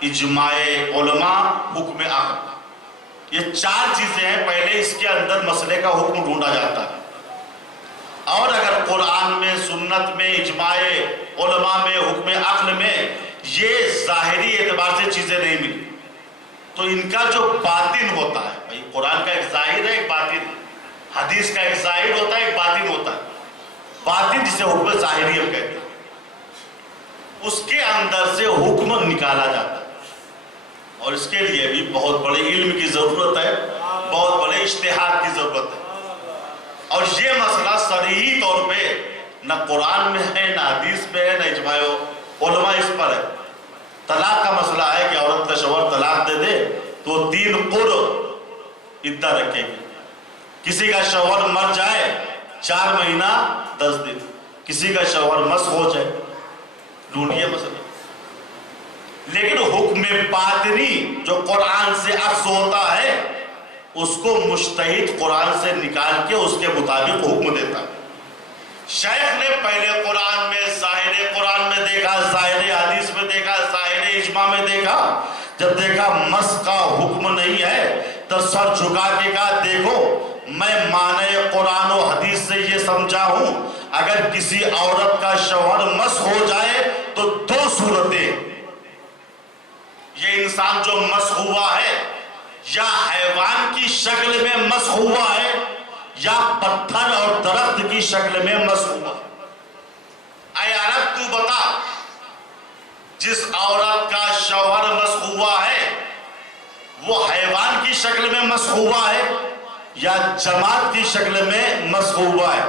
اجماع علماء، حکم عقل، یہ 4 چیزیں ہیں، پہلے اس کے اندر مسئلے کا حکم ڈھونڈا جاتا ہے۔ اور اگر قرآن میں، سنت میں، اجماع علماء میں، حکم عقل میں یہ ظاہری اعتبار سے چیزیں نہیں ملی تو ان کا جو باطن ہوتا ہے، بھائی قرآن کا ایک ظاہر ہے ایک باطن ہے، حدیث کا ایک ظاہر ہوتا ہے ایک باطن ہوتا ہے، باطن جسے حکم ظاہری ہم کہتے ہیں، اس کے اندر سے حکم نکالا جاتا ہے۔ اور اس کے لیے بھی بہت بڑے علم کی ضرورت ہے، بہت بڑے اجتہاد کی ضرورت ہے. اور یہ مسئلہ صریحی طور پہ نہ قرآن میں ہے، نہ حدیث میں ہے، نہ اجماع علماء اس پر ہے. طلاق کا مسئلہ ہے کہ عورت کا شوہر طلاق دے دے تو 3 قرء عدہ رکھے گی. کسی کا شوہر مر جائے 4 مہینہ 10 دن، کسی کا شوہر مسخ ہو جائے. ڈھونڈیے مسئلہ. لیکن حکم باطنی جو قرآن سے اخذ ہوتا ہے اس کو مجتہد قرآن سے نکال کے اس کے مطابق حکم دیتا ہے. شیخ نے پہلے قرآن میں ظاہر قرآن میں دیکھا، ظاہر حدیث میں دیکھا، ظاہر اجماع میں دیکھا. جب دیکھا مسخ کا حکم نہیں ہے تو سر جھکا کے کہا دیکھو میں معنی قرآن و حدیث سے یہ سمجھا ہوں اگر کسی عورت کا شوہر مسخ ہو جائے تو 2 صورتیں، یہ انسان جو مسخ ہوا ہے یا حیوان کی شکل میں مسخ ہوا ہے یا پتھر اور درخت کی شکل میں مسخ ہوا. اے عرب تو بتا، جس عورت کا شوہر مسخ ہوا ہے وہ حیوان کی شکل میں مسخ ہوا ہے یا جماعت کی شکل میں مسخ ہوا ہے؟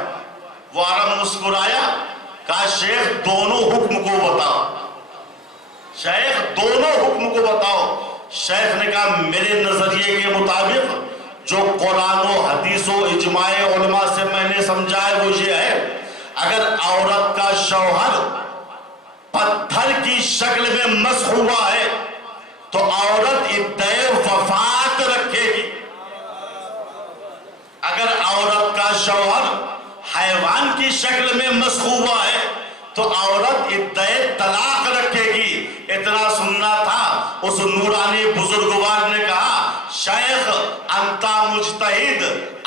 وہ عرب مسکرایا، کہا شیخ دونوں حکم کو بتاؤ. شیخ دونوں حکم کو بتاؤ. شیخ نے کہا میرے نظریے کے مطابق جو قرآن و حدیث و اجماع علماء سے میں نے سمجھا ہے وہ یہ ہے اگر عورت کا شوہر پتھر کی شکل میں مسخ ہوا ہے تو عورت عدہ وفات رکھے گی. اگر عورت کا شوہر حیوان کی شکل میں مسخ ہوا ہے تو عورت عدہ طلاق رکھے گی. اتنا سننا تھا اس نورانی بزرگوار نے کہا شیخ انتا مجتہد،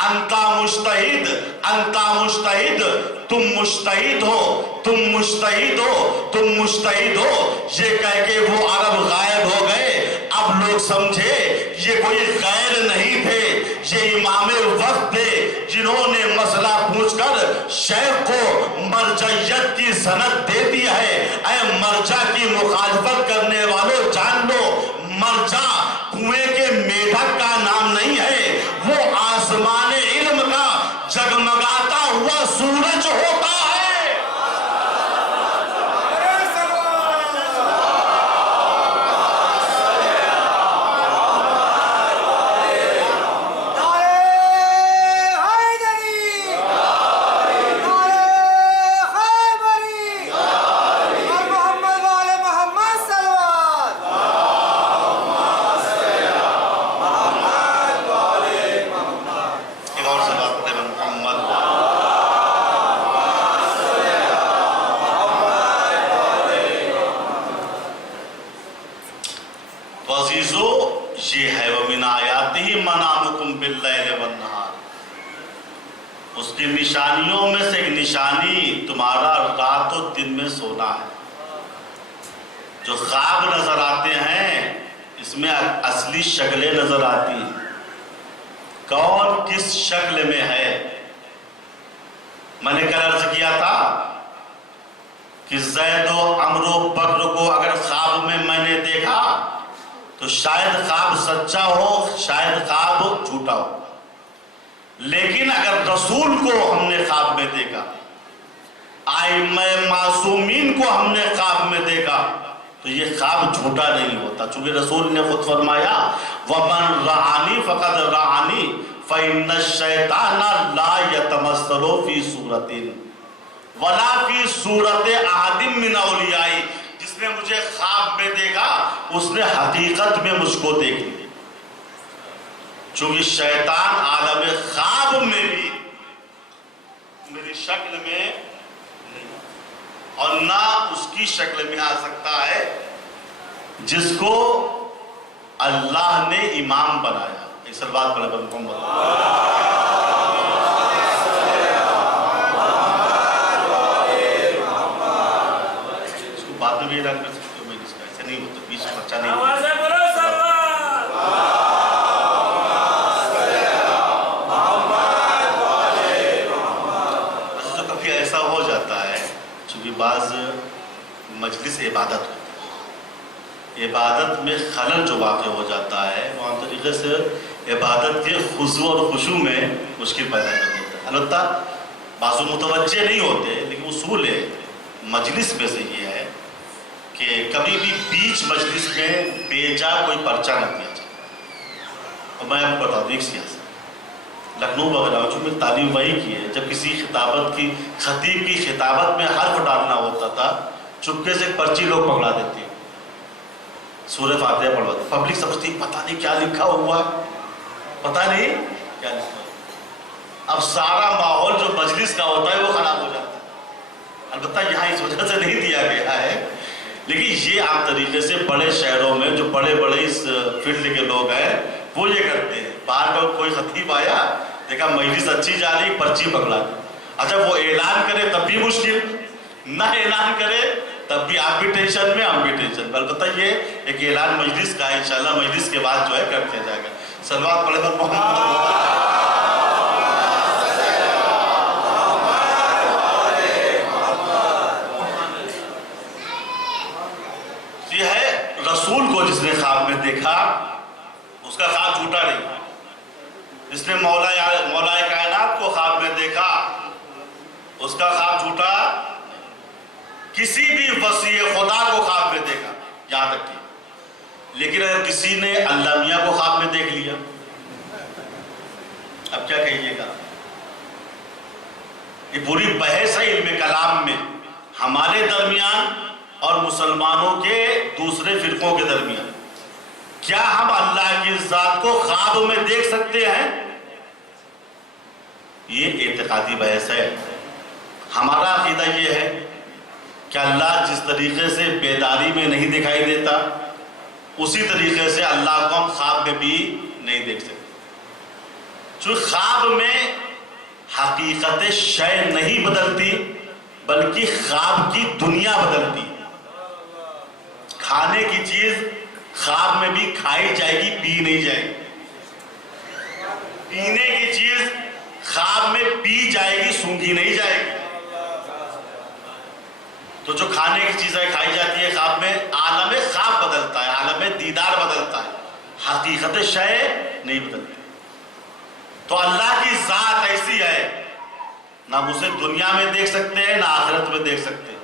انتا مجتہد، انتا مجتہد، تم مجتہد ہو، تم مجتہد ہو، تم مجتہد ہو. یہ کہہ کے وہ عرب غائب ہو گئے. اب لوگ سمجھے یہ کوئی غیر نہیں تھے، یہ امام وقت تھے جنہوں نے مسئلہ پوچھ کر شیخ کو مرجعیت کی سند دے دی ہے. اے مرجع کی مخالفت کرنے والوں جان لو مرجع کنویں کے میڈک کا نام نہیں ہے، وہ آسمان علم کا جگمگاتا ہوا سورج ہوتا ہے. یہ ہے وَمِنْ آیَاتِهِ مَنَامُكُمْ بِاللَّيْلِ وَالنَّهَارِ. اس کی نشانیوں میں سے ایک نشانی تمہارا رات و دن میں سونا ہے. جو خواب نظر آتے ہیں اس میں اصلی شکلیں نظر آتی ہیں. کون کس شکل میں ہے؟ میں نے کل عرض کیا تھا کہ زید و عمرو و بکر کو اگر خواب میں نے دیکھا تو شاید خواب سچا ہو، شاید خواب جھوٹا ہو. لیکن اگر رسول کو ہم نے خواب میں دیکھا، ائمہ معصومین کو ہم نے خواب میں دیکھا تو یہ خواب جھوٹا نہیں ہوتا. چونکہ رسول نے خود فرمایا وَمَنْ رَعَانِي فَقَدْ رَعَانِي فَإِنَّ الشَّيْطَانَ لَا يَتَمَثَّلُ فِي صُورَةٍ وَلَا فِي صُورَةِ أَحَدٍ مِّنْ أَوْلِيَائِي. جس نے مجھے خواب میں دیکھا اس نے حقیقت میں مجھ کو دیکھ لیا. چونکہ شیطان عالم خواب میں بھی میری شکل میں نہیں اور نہ اس کی شکل میں آ سکتا ہے جس کو اللہ نے امام بنایا. ایک سر بات پڑھے اس کو بعد میں بھی اعلان کر سکتے ہو. میں اس کا ایسے نہیں ہوتا، بیچ میں بچہ نہیں ہوتا. ایسا ہو جاتا ہے چونکہ بعض مجلس عبادت ہوتی ہے، عبادت میں خلل جو واقع ہو جاتا ہے وہاں تو طریقے سے عبادت کے خضوع اور خشوع میں مشکل پیدا کر دیتا ہے. البتہ بعض متوجہ نہیں ہوتے، لیکن اصول ہے مجلس میں سے یہ ہے کہ کبھی بھی بیچ مجلس میں بے جا کوئی پرچہ نہ دیا جائے. اور میں آپ کو بتا دوں ایک سیاست لکھنؤ وغیرہ میں تعلیم وہی کی ہے، جب کسی خطابت کی خطیب کی خطابت میں حرف ڈالنا ہوتا تھا چپکے سے ایک پرچی لوگ پکڑا دیتے، سورہ فاتحہ پڑھواتے، پبلک سمجھتی پتہ نہیں کیا لکھا ہوا، پتہ نہیں کیا لکھا ہوا. اب سارا ماحول جو مجلس کا ہوتا ہے وہ خراب ہو جاتا ہے. البتہ یہاں اس وجہ سے نہیں دیا گیا ہے، لیکن یہ عام طریقے سے بڑے شہروں میں جو بڑے بڑے اس فیلڈ کے لوگ ہیں وہ یہ کرتے ہیں. باہر کا کوئی خطیب آیا، دیکھا مجلس اچھی جا رہی، پرچی پکڑا دی. اچھا وہ اعلان کرے تب بھی مشکل، نہ اعلان کرے تب بھی آپ بھی ٹینشن میں، ہم بھی ٹینشن میں. البتہ یہ ایک اعلان مجلس کا ہے، انشاءاللہ مجلس کے بعد جو ہے کر دیا جائے گا. صلوات پڑھے پر محمد. یہ ہے رسول کو جس نے خواب میں دیکھا اس کا خواب جھوٹا نہیں. جس نے مولا کائنات کو خواب میں دیکھا اس کا خواب جھوٹا. کسی بھی وصی خدا کو خواب میں دیکھا یہاں تک کہ، لیکن اگر کسی نے اللہ میاں کو خواب میں دیکھ لیا اب کیا کہیے گا؟ یہ پوری بحث ہے علم کلام میں ہمارے درمیان اور مسلمانوں کے دوسرے فرقوں کے درمیان. کیا ہم اللہ کی ذات کو خواب میں دیکھ سکتے ہیں؟ یہ اعتقادی بحث ہے. ہمارا عقیدہ یہ ہے کہ اللہ جس طریقے سے بیداری میں نہیں دکھائی دیتا اسی طریقے سے اللہ کو ہم خواب میں بھی نہیں دیکھ سکتے. چونکہ خواب میں حقیقت شے نہیں بدلتی بلکہ خواب کی دنیا بدلتی. کھانے کی چیز خواب میں بھی کھائی جائے گی، پی نہیں جائے گی. پینے کی چیز خواب میں پی جائے گی، سونگھی نہیں جائے گی. تو جو کھانے کی چیزیں کھائی جاتی ہے خواب میں، عالم خواب بدلتا ہے، عالم دیدار بدلتا ہے، حقیقت شے نہیں بدلتی. تو اللہ کی ذات ایسی ہے نہ ہم اسے دنیا میں دیکھ سکتے ہیں، نہ آخرت میں دیکھ سکتے ہیں،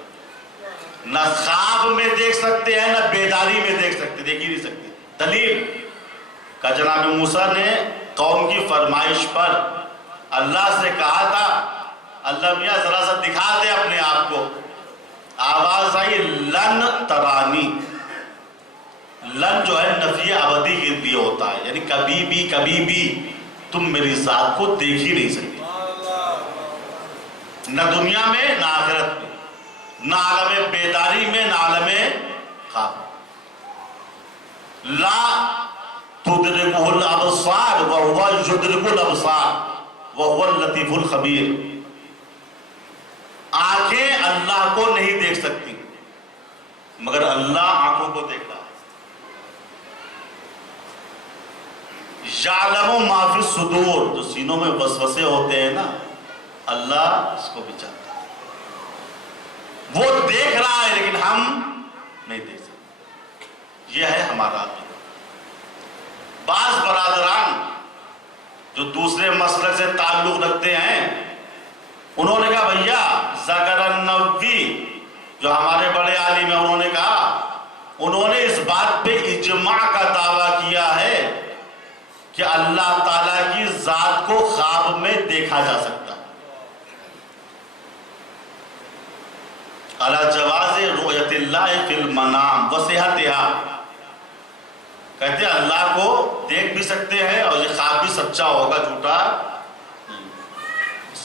نہ خواب میں دیکھ سکتے ہیں، نہ بیداری میں دیکھ سکتے، دیکھ ہی نہیں سکتے. دلیل کا جناب موسیٰ نے قوم کی فرمائش پر اللہ سے کہا تھا اللہ میاں ذرا سا دکھا دے اپنے آپ کو. آواز آئی لن ترانی. لن جو ہے نفی ابدی کے لیے ہوتا ہے، یعنی کبھی بھی تم میری ذات کو دیکھ ہی نہیں سکتے، نہ دنیا میں نہ آخرت میں، نہ عالم بیداری میں نہ عالم خواب. لا تدرکہ الابصار وہو یدرک الابصار وہو اللطیف الخبیر. آنکھیں اللہ کو نہیں دیکھ سکتی مگر اللہ آنکھوں کو دیکھ رہا ہے. یعلم ما فی الصدور، جو سینوں میں وسوسے ہوتے ہیں نا، اللہ اس کو بھی جانتا ہے. وہ دیکھ رہا ہے لیکن ہم نہیں دیکھ سکتے. یہ ہے ہمارا عقیدہ. بعض برادران جو دوسرے مسلک سے تعلق رکھتے ہیں انہوں نے کہا بھیا زکر النووی جو ہمارے بڑے عالم ہیں انہوں نے کہا، انہوں نے اس بات پہ اجماع کا دعویٰ کیا ہے کہ اللہ تعالیٰ کی ذات کو خواب میں دیکھا جا سکتا ہے. علی جواز رؤیت اللہ فی المنام وصحتها، کہتے ہیں اللہ کو دیکھ بھی سکتے ہیں اور یہ خواب بھی سچا ہوگا، جھوٹا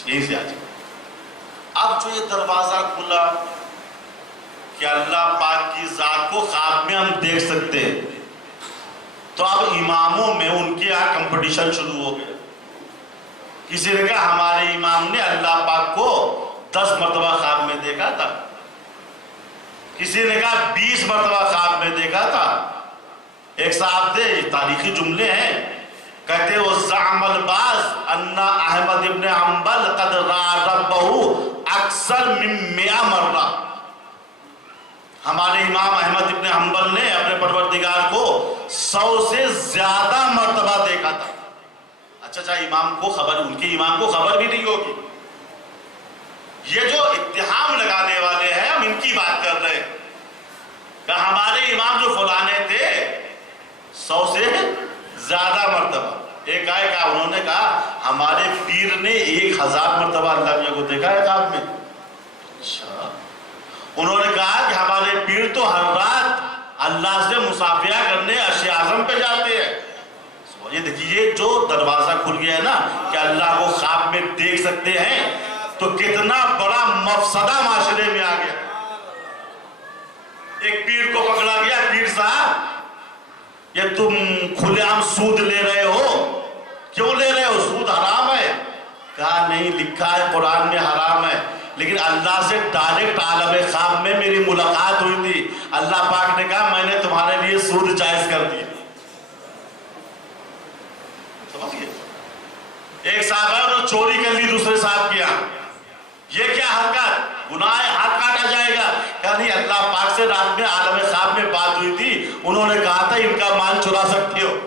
یہی سے آج. اب جو یہ دروازہ کھلا کہ اللہ پاک کی ذات کو خواب میں ہم دیکھ سکتے ہیں، تو اب اماموں میں ان کے یہاں کمپٹیشن شروع ہو گیا. کسی نے کہا ہمارے امام نے اللہ پاک کو 10 مرتبہ خواب میں دیکھا تھا، کسی نے کہا 20 مرتبہ خواب میں دیکھا تھا. ایک صاحب تھے، تاریخی جملے ہیں، کہتے وہ زعم الباز ان احمد ابن حنبل قد را ربہ اکثر من 100 مرہ. ہمارے امام احمد ابن حنبل نے اپنے پروردگار کو 100 سے زیادہ مرتبہ دیکھا تھا. اچھا امام کو خبر، ان کے امام کو خبر بھی نہیں ہوگی. یہ جو اتہام لگانے والے ہیں ہم ان کی بات کر رہے ہیں کہ ہمارے امام جو فلانے تھے 100 سے زیادہ مرتبہ. ایک آئے کہا، انہوں نے کہا ہمارے پیر نے 1000 مرتبہ اللہ میاں کو دیکھا ہے خواب میں. اچھا. انہوں نے کہا کہ ہمارے پیر تو ہر رات اللہ سے مصافحہ کرنے عرش اعظم پہ جاتے ہیں. یہ دیکھیے جو دروازہ کھل گیا ہے نا کہ اللہ کو خواب میں دیکھ سکتے ہیں، تو کتنا بڑا مفسدہ معاشرے میں آ گیا. ایک پیر کو پکڑا گیا، پیر صاحب یہ تم کھلے عام سود لے رہے ہو، کیوں لے رہے ہو؟ سود حرام ہے. کہا نہیں، لکھا ہے قرآن میں حرام ہے، لیکن اللہ سے ڈائریکٹ عالم خواب میں میری ملاقات ہوئی تھی. اللہ پاک نے کہا میں نے تمہارے لیے سود جائز کر دیا. ایک صاحب ہے انہوں نے چوری کر لی دوسرے صاحب کیا، یہ کیا حرکت؟ گناہ ہے، ہاتھ کاٹا جائے گا. کہا نہیں، اللہ پاک سے رات میں عالم خواب میں بات ہوئی تھی، انہوں نے کہا تھا ان کا مال چرا سکتے ہو.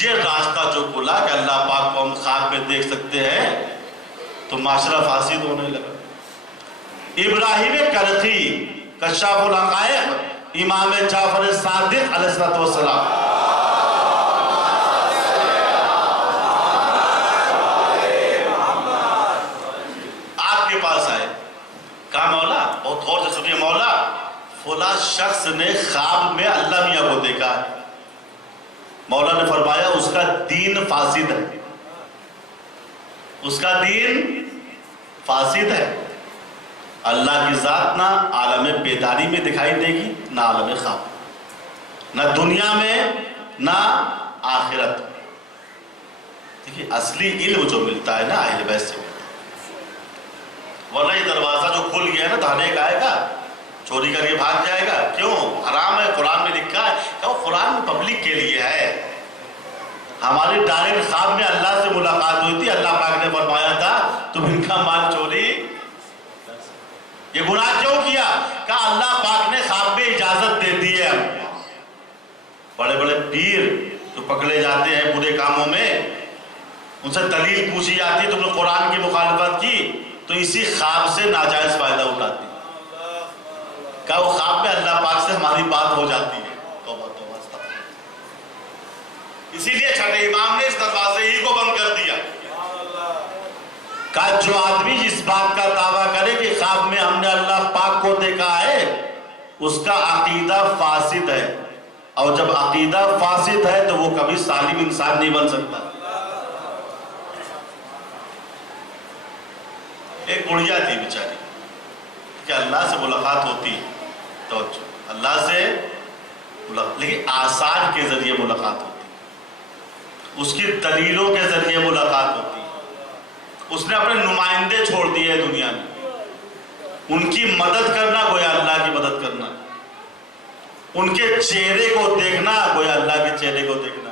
یہ راستہ جو کھلا کہ اللہ پاک کو ہم خواب میں دیکھ سکتے ہیں، تو معاشرہ فاسد ہونے لگا. ابراہیم کرخی کشاف الحقائق، امام جعفر صادق علیہ السلام آپ کے پاس آئے، کہا مولا، بہت غور سے سنیے، مولا فلاں شخص نے خواب میں اللہ میاں کو دیکھا ہے. مولا نے فرمایا اس کا دین فاسد ہے، اس کا دین فاسد ہے. اللہ کی ذات نہ عالم بیداری میں دکھائی دے گی، نہ عالم خواب، نہ دنیا میں نہ آخرت. دیکھیے اصلی علم جو ملتا ہے نا اہل بیت سے ملتا ہے، ورنہ یہ دروازہ جو کھل گیا ہے نا تو ہر ایک آئے گا چوری کر کے بھاگ جائے گا. کیوں؟ حرام ہے، قرآن میں لکھا ہے. کہ وہ قرآن میں پبلک کے لیے ہے. ہماری ڈائریکٹ خواب میں اللہ سے ملاقات ہوئی تھی، اللہ پاک نے فرمایا تھا تم ان کا مال چوری. یہ گناہ کیوں کیا؟ کہ اللہ پاک نے خواب میں اجازت دے دی ہے. بڑے بڑے پیر جو پکڑے جاتے ہیں برے کاموں میں، ان سے دلیل پوچھی جاتی ہے تم نے قرآن کی مخالفت کی، تو اسی خواب سے ناجائز فائدہ اٹھاتی. کہ وہ خواب میں اللہ پاک سے ہماری بات ہو جاتی ہے. توبہ توبہ استغفر. اسی لیے چھٹے امام نے اس دروازے ہی کو بند کر دیا. کہ جو آدمی اس بات کا دعویٰ کرے کہ خواب میں ہم نے اللہ پاک کو دیکھا ہے، اس کا عقیدہ فاسد ہے، اور جب عقیدہ فاسد ہے تو وہ کبھی سالم انسان نہیں بن سکتا. ایک بڑھیا تھی بیچاری کہ اللہ سے ملاقات ہوتی، توجہ، اللہ سے ملاقات، لیکن آثار کے ذریعے ملاقات ہوتی، اس کی دلیلوں کے ذریعے ملاقات ہوتی. اس نے اپنے نمائندے چھوڑ دیے دنیا میں، ان کی مدد کرنا گویا اللہ کی مدد کرنا، ان کے چہرے کو دیکھنا گویا اللہ کے چہرے کو دیکھنا.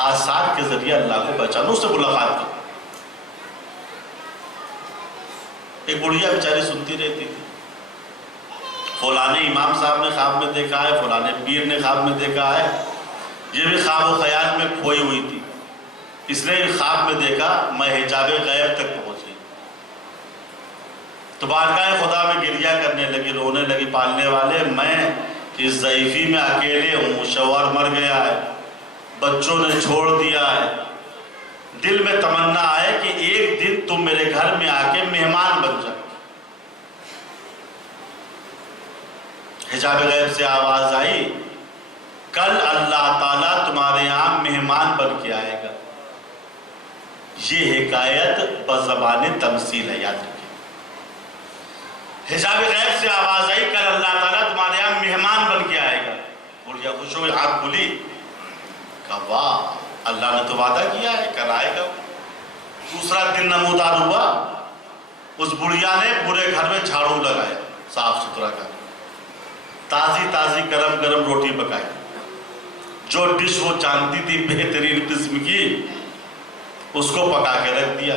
آثار کے ذریعے اللہ کو پہچانو، اس سے ملاقات کرو. ایک بڑھیا بیچاری سنتی رہتی تھی، فلانے امام صاحب نے خواب میں دیکھا ہے، فلانے پیر نے خواب میں دیکھا ہے. یہ بھی خواب و خیال میں کھوئی ہوئی تھی. اس نے خواب میں دیکھا میں حجاب غیب تک پہنچی، تو بارگاہ خدا میں گریہ کرنے لگی، رونے لگی، پالنے والے میں اس ضعیفی میں اکیلے ہوں، شوہر مر گیا ہے، بچوں نے چھوڑ دیا ہے، دل میں تمنا ہے کہ ایک دن تم میرے گھر میں آ کے مہمان بن جائے. حجاب غیب سے آواز آئی، کل اللہ تعالیٰ تمہارے یہاں مہمان بن کے آئے گا. یہ حکایت بزبان تمثیل ہے، یاد رکھیں. حجاب غیب سے آواز آئی، کل اللہ تعالیٰ تمہارے یہاں مہمان بن کے آئے گا. بڑھیا خوش ہوئی، آنکھ کھلی، کہا واہ اللہ نے تو وعدہ کیا ہے کل آئے گا. دوسرا دن نمودار ہوا، اس بڑھیا نے پورے گھر میں جھاڑو لگایا، صاف ستھرا کر، تازی تازی گرم گرم روٹی پکائی، جو ڈش وہ جانتی تھی بہترین قسم کی، اس کو پکا کے رکھ دیا.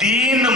3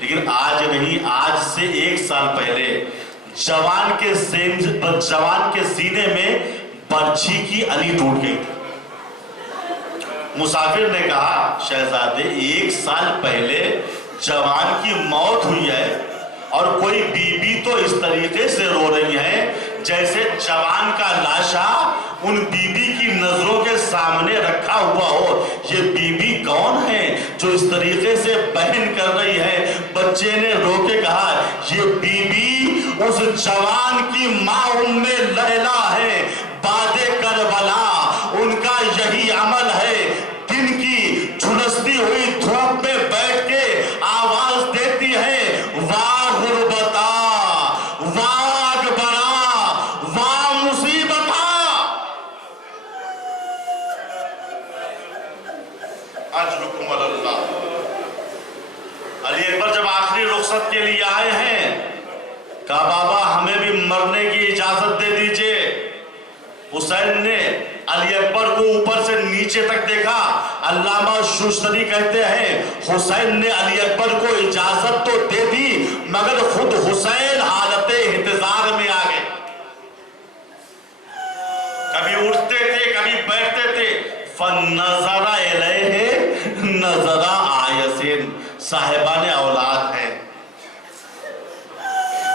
لیکن آج نہیں، آج سے 1 سال پہلے جوان کے سینے میں برچھی کی علی ٹوٹ گئی تھی۔ مسافر نے کہا شہزادے 1 سال پہلے جوان کی موت ہوئی ہے اور کوئی بی بی تو اس طریقے سے رو رہی ہے جیسے جوان کا لاشا ان بی بی کی نظروں کے سامنے رکھا ہوا ہو۔ یہ بی بی کون ہے جو اس طریقے سے بہن کر رہی ہے؟ بچے نے رو کے کہا یہ بی بی اس جوان کی ماں ام لیلا ہے، باد کربلا ان کا یہی عمل ہے، دن کی جھلستی ہوئی دھوپ میں بیٹھ کے آواز دیتی ہے واہ غربتا، واہ اکبرا، واہ مصیبتا۔ اجرکم اللہ۔ علی اکبر جب آخری رخصت کے لیے آئے ہیں کہا بابا ہمیں بھی مرنے کی اجازت دے دیجئے۔ حسین نے علی اکبر کو اوپر سے نیچے تک دیکھا۔ علامہ شوشتری کہتے ہیں حسین نے علی اکبر کو اجازت تو دے دی مگر خود حسین حالت انتظار میں آ گئے۔ کبھی اٹھتے تھے کبھی بیٹھتے تھے۔ فَنَظَرَ إِلَيْهِ نَظَرَ آیَسٍ، صاحبان اولاد ہے۔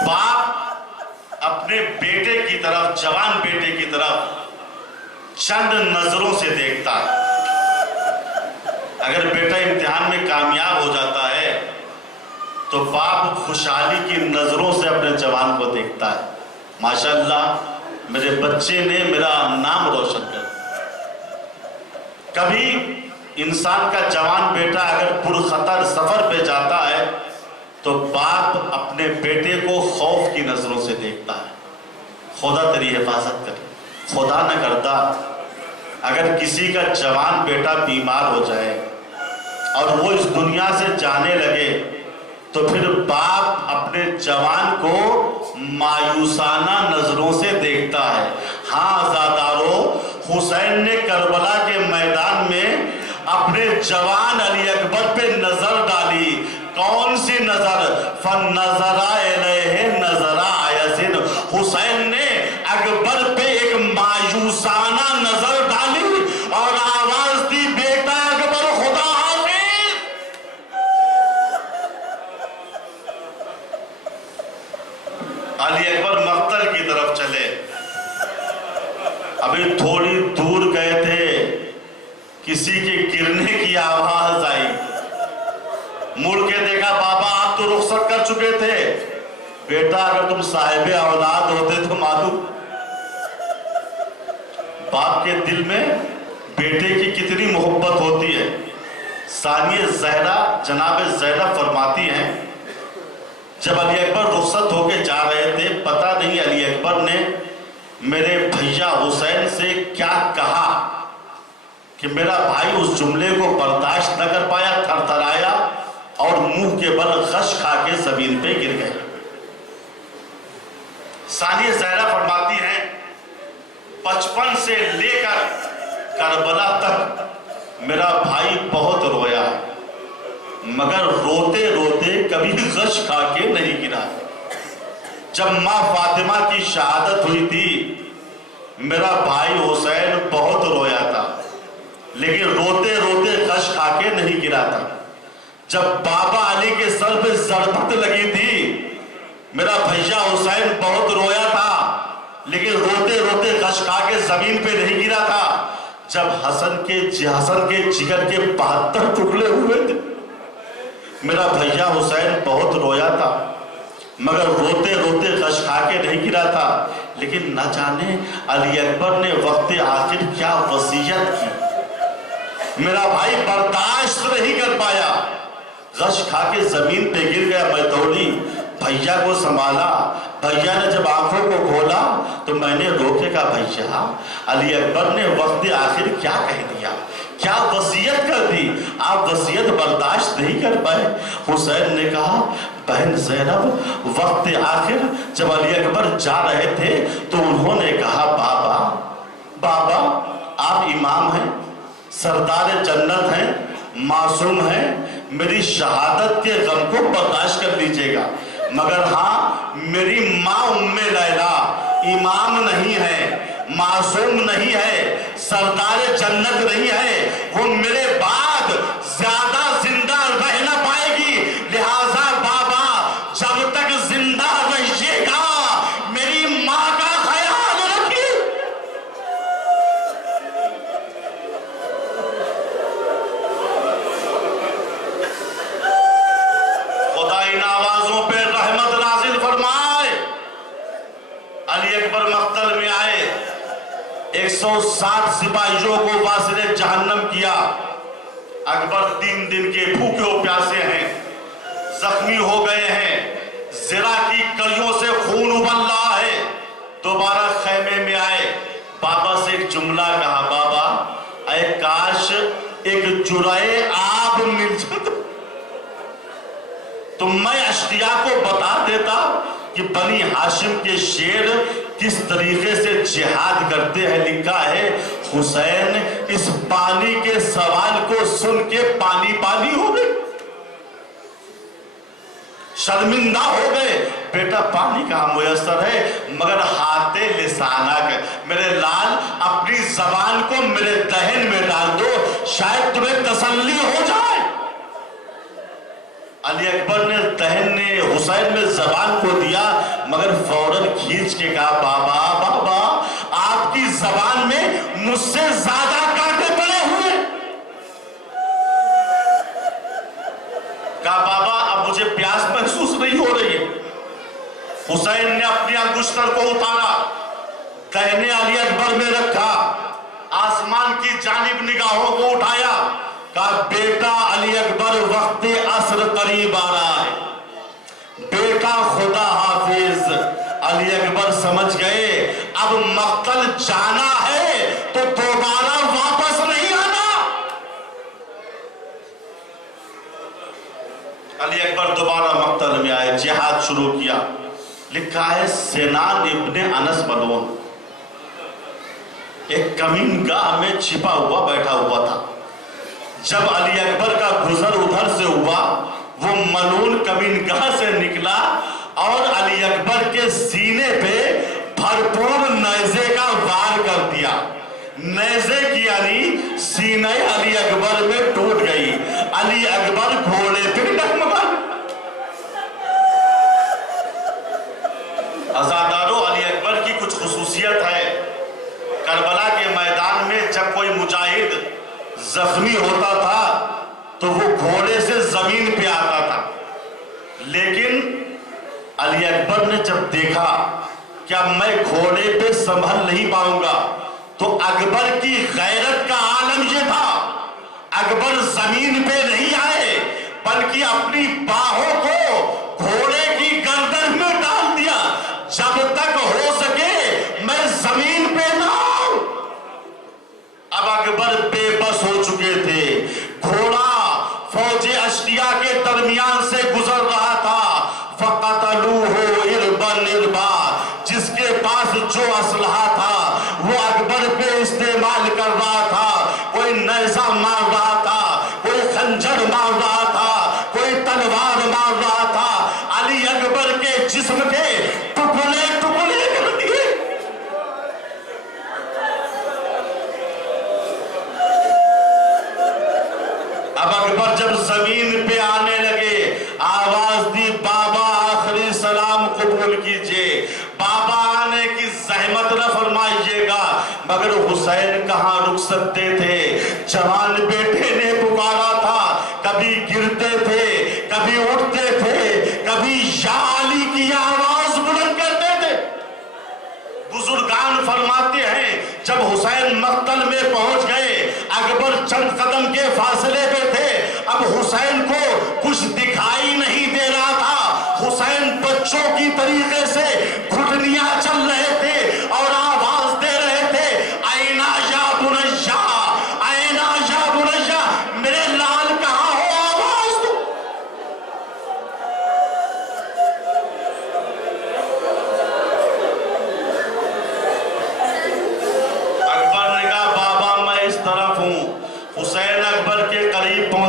باپ اپنے بیٹے کی طرف، جوان بیٹے کی طرف چند نظروں سے دیکھتا ہے۔ اگر بیٹا امتحان میں کامیاب ہو جاتا ہے تو باپ خوشحالی کی نظروں سے اپنے جوان کو دیکھتا ہے، ماشاءاللہ میرے بچے نے میرا نام روشن کر۔ کبھی انسان کا جوان بیٹا اگر پرخطر سفر پہ جاتا ہے تو باپ اپنے بیٹے کو خوف کی نظروں سے دیکھتا ہے، خدا تیری حفاظت کرے، خدا نہ کرتا اگر کسی کا جوان بیٹا بیمار ہو جائے اور وہ اس دنیا سے جانے لگے تو پھر باپ اپنے جوان کو مایوسانہ نظروں سے دیکھتا ہے۔ ہاں عزادارو، حسین نے کربلا کے میدان میں اپنے جوان علی اکبر پہ نظر ڈالی۔ کون سی نظر؟ فَنَظَرَ إِلَيْهِ نَظَرَ آیَسٍ، حسین نے اکبر پہ ایک مایوسانہ نظر ڈالی اور آواز دی بیٹا اکبر خدا حافظ۔ علی اکبر مقتل کی طرف چلے، ابھی تھوڑی دور گئے تھے کسی کے گرنے کی آواز آئی، مڑ کے دیکھا بابا آپ تو رخصت کر چکے تھے۔ بیٹا اگر تم صاحب اولاد ہوتے تو معلوم باپ کے دل میں بیٹے کی کتنی محبت ہوتی ہے۔ ثانیہ زہرا جناب زینب فرماتی ہیں جب علی اکبر رخصت ہو کے جا رہے تھے، پتہ نہیں علی اکبر نے میرے بھیا حسین سے کیا کہا کہ میرا بھائی اس جملے کو برداشت نہ کر پایا، تھر تھرایا اور منہ کے بل غش کھا کے زمین پہ گر گئے۔ ثانیہ زہرا فرماتی ہیں 55 سے لے کر کربلا تک میرا بھائی بہت رویا مگر روتے روتے کبھی غش کھا کے نہیں گرا۔ جب ماں فاطمہ کی شہادت ہوئی تھی میرا بھائی حسین بہت رویا تھا لیکن روتے روتے غش کھا کے نہیں گرا تھا۔ جب بابا علی کے سر پہ ضربت لگی تھی میرا بھیا حسین بہت رویا تھا لیکن روتے روتے غش کھا کے زمین پہ نہیں گرا تھا۔ جب حسن کے جگر کے 72 ٹکڑے ہوئے تھے میرا بھیا حسین بہت رویا تھا مگر روتے روتے غش کھا کے نہیں گرا تھا۔ لیکن نہ جانے علی اکبر نے وقت آخر کیا وصیت کی، میرا بھائی برداشت نہیں کر پایا، غش کھا کے زمین پہ گر گیا۔ میں دوڑی بھیا کو سنبھالا، بھیا نے جب آنکھوں کو کھولا تو میں نے رو کے کہا بھیا علی اکبر نے وقت آخر کیا کہہ دیا، کیا وصیت کر دی، آپ وصیت برداشت نہیں کر پائے۔ حسین نے کہا بہن زینب وقت آخر جب علی اکبر جا رہے تھے تو انہوں نے کہا بابا آپ امام ہیں، سردار جنت ہیں، معصوم ہیں، میری شہادت کے غم کو برداشت کر لیجئے گا، مگر ہاں میری ماں ام لیلا امام نہیں ہے، معصوم نہیں ہے، سردار جنت نہیں ہے، وہ میرے بعد زیادہ زندہ رہ نہ پائے گی، لہٰذا بابا جب تک زندہ رہیے گا میری ماں کا خیال رکھیے۔ خدا ان آوازوں پہ رحمت نازل فرمائے۔ علی اکبر مقتل میں آئے، 160 سپاہیوں کو واصل جہنم کیا۔ اکبر 3 دن کے بھوکے و پیاسے ہیں، زخمی ہو گئے ہیں، زرہ کی کلیوں سے خون ابل رہا ہے۔ دوبارہ خیمے میں آئے، بابا سے ایک جملہ کہا، بابا اے کاش ایک جرعہ آب مل جاتا تو میں اشقیاء کو بتا دیتا کہ بنی ہاشم کے شیر کس طریقے سے جہاد کرتے ہیں۔ لکھا ہے حسین اس پانی کے سوال کو سن کے پانی پانی ہو گئے، شرمندہ ہو گئے، بیٹا پانی کہاں میسر ہے، مگر ہاتھ لسانک، میرے لال اپنی زبان کو میرے دہن میں ڈال دو، شاید تمہیں تسلی ہو جائے۔ علی اکبر نے دہن نے حسین میں زبان کو دیا، مگر فوراً کھینچ کے کہا، بابا بابا آپ کی زبان میں مجھ سے زیادہ کانٹے پڑے ہوئے۔ کہا بابا اب مجھے پیاس محسوس نہیں ہو رہی ہے۔ حسین نے اپنی انگشتر کو اتارا، دہنے علی اکبر میں رکھا، آسمان کی جانب نگاہوں کو اٹھایا، کہا بیٹا علی اکبر وقت عصر قریب آ رہا ہے، بیٹا خدا حافظ۔ علی اکبر سمجھ گئے اب مقتل جانا ہے تو دوبارہ واپس نہیں آنا۔ علی اکبر دوبارہ مقتل میں آئے، جہاد شروع کیا۔ لکھا ہے سنان ابن انس ملعون ایک کمین گاہ میں چھپا ہوا بیٹھا ہوا تھا۔ جب علی اکبر کا گزر ادھر سے ہوا، وہ ملعون کمین گاہ سے نکلا اور علی اکبر کے سینے پہ بھرپور نیزے کا وار کر دیا۔ نیزے کی یعنی سینہ علی اکبر میں ٹوٹ گئی۔ علی اکبر گھوڑے پہ ڈگمگا۔ عزادارو علی اکبر کی کچھ خصوصیت ہے۔ کربلا کے میدان میں جب کوئی مجاہد زخمی ہوتا تھا تو وہ گھوڑے سے زمین پہ آتا تھا، لیکن علی اکبر نے جب دیکھا کہ اب میں گھوڑے پہ سنبھل نہیں پاؤں گا، تو اکبر کی غیرت کا عالم یہ تھا، اکبر زمین پہ نہیں آئے بلکہ اپنی باہوں کو گھوڑے کی گردن میں ڈال دیا، جب تک ہو سکے میں زمین پہ نہ آؤں۔ اب اکبر بے بس ہو چکے تھے، گھوڑا فوج اشقیاء کے درمیان سے گزر رہا تھا۔ فَقَتَلُوهُ عِرْبًا عِرْبًا، جس کے پاس جو اسلحہ تھا وہ اکبر پہ استعمال کر رہا تھا۔ کوئی نیزہ مار رہا تھا، کوئی خنجر مار رہا تھا، کوئی تلوار مار رہا تھا۔ علی اکبر کے جسم کے ٹکڑے ٹکڑے کر دیے۔ اب اکبر جب زمین پہ آنے لگے، آواز دی بابا آخری سلام قبول کیجئے، بابا آنے کی زحمت نہ فرمائیے گا۔ مگر حسین کہاں رک سکتے تھے، جوان بیٹے نے پکارا تھا، کبھی گرتے تھے، کبھی اٹھتے تھے، کبھی یا علی کی آواز بلند کرتے تھے۔ بزرگان فرماتے ہیں جب حسین مقتل میں پہنچ گئے، اکبر چند قدم کے فاصلے پہ تھے، اب حسین کو کچھ دکھائی نہیں دے رہا تھا۔ حسین بچوں کی طریقے سے گھٹنیاں چل رہے تھے اور آواز دے رہے تھے، اینا یا بنیا، اینا یا بنیا، میرے لال کہاں ہو، آواز دو۔ اکبر نے کہا بابا میں اس طرف ہوں۔ حسین اکبر کے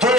2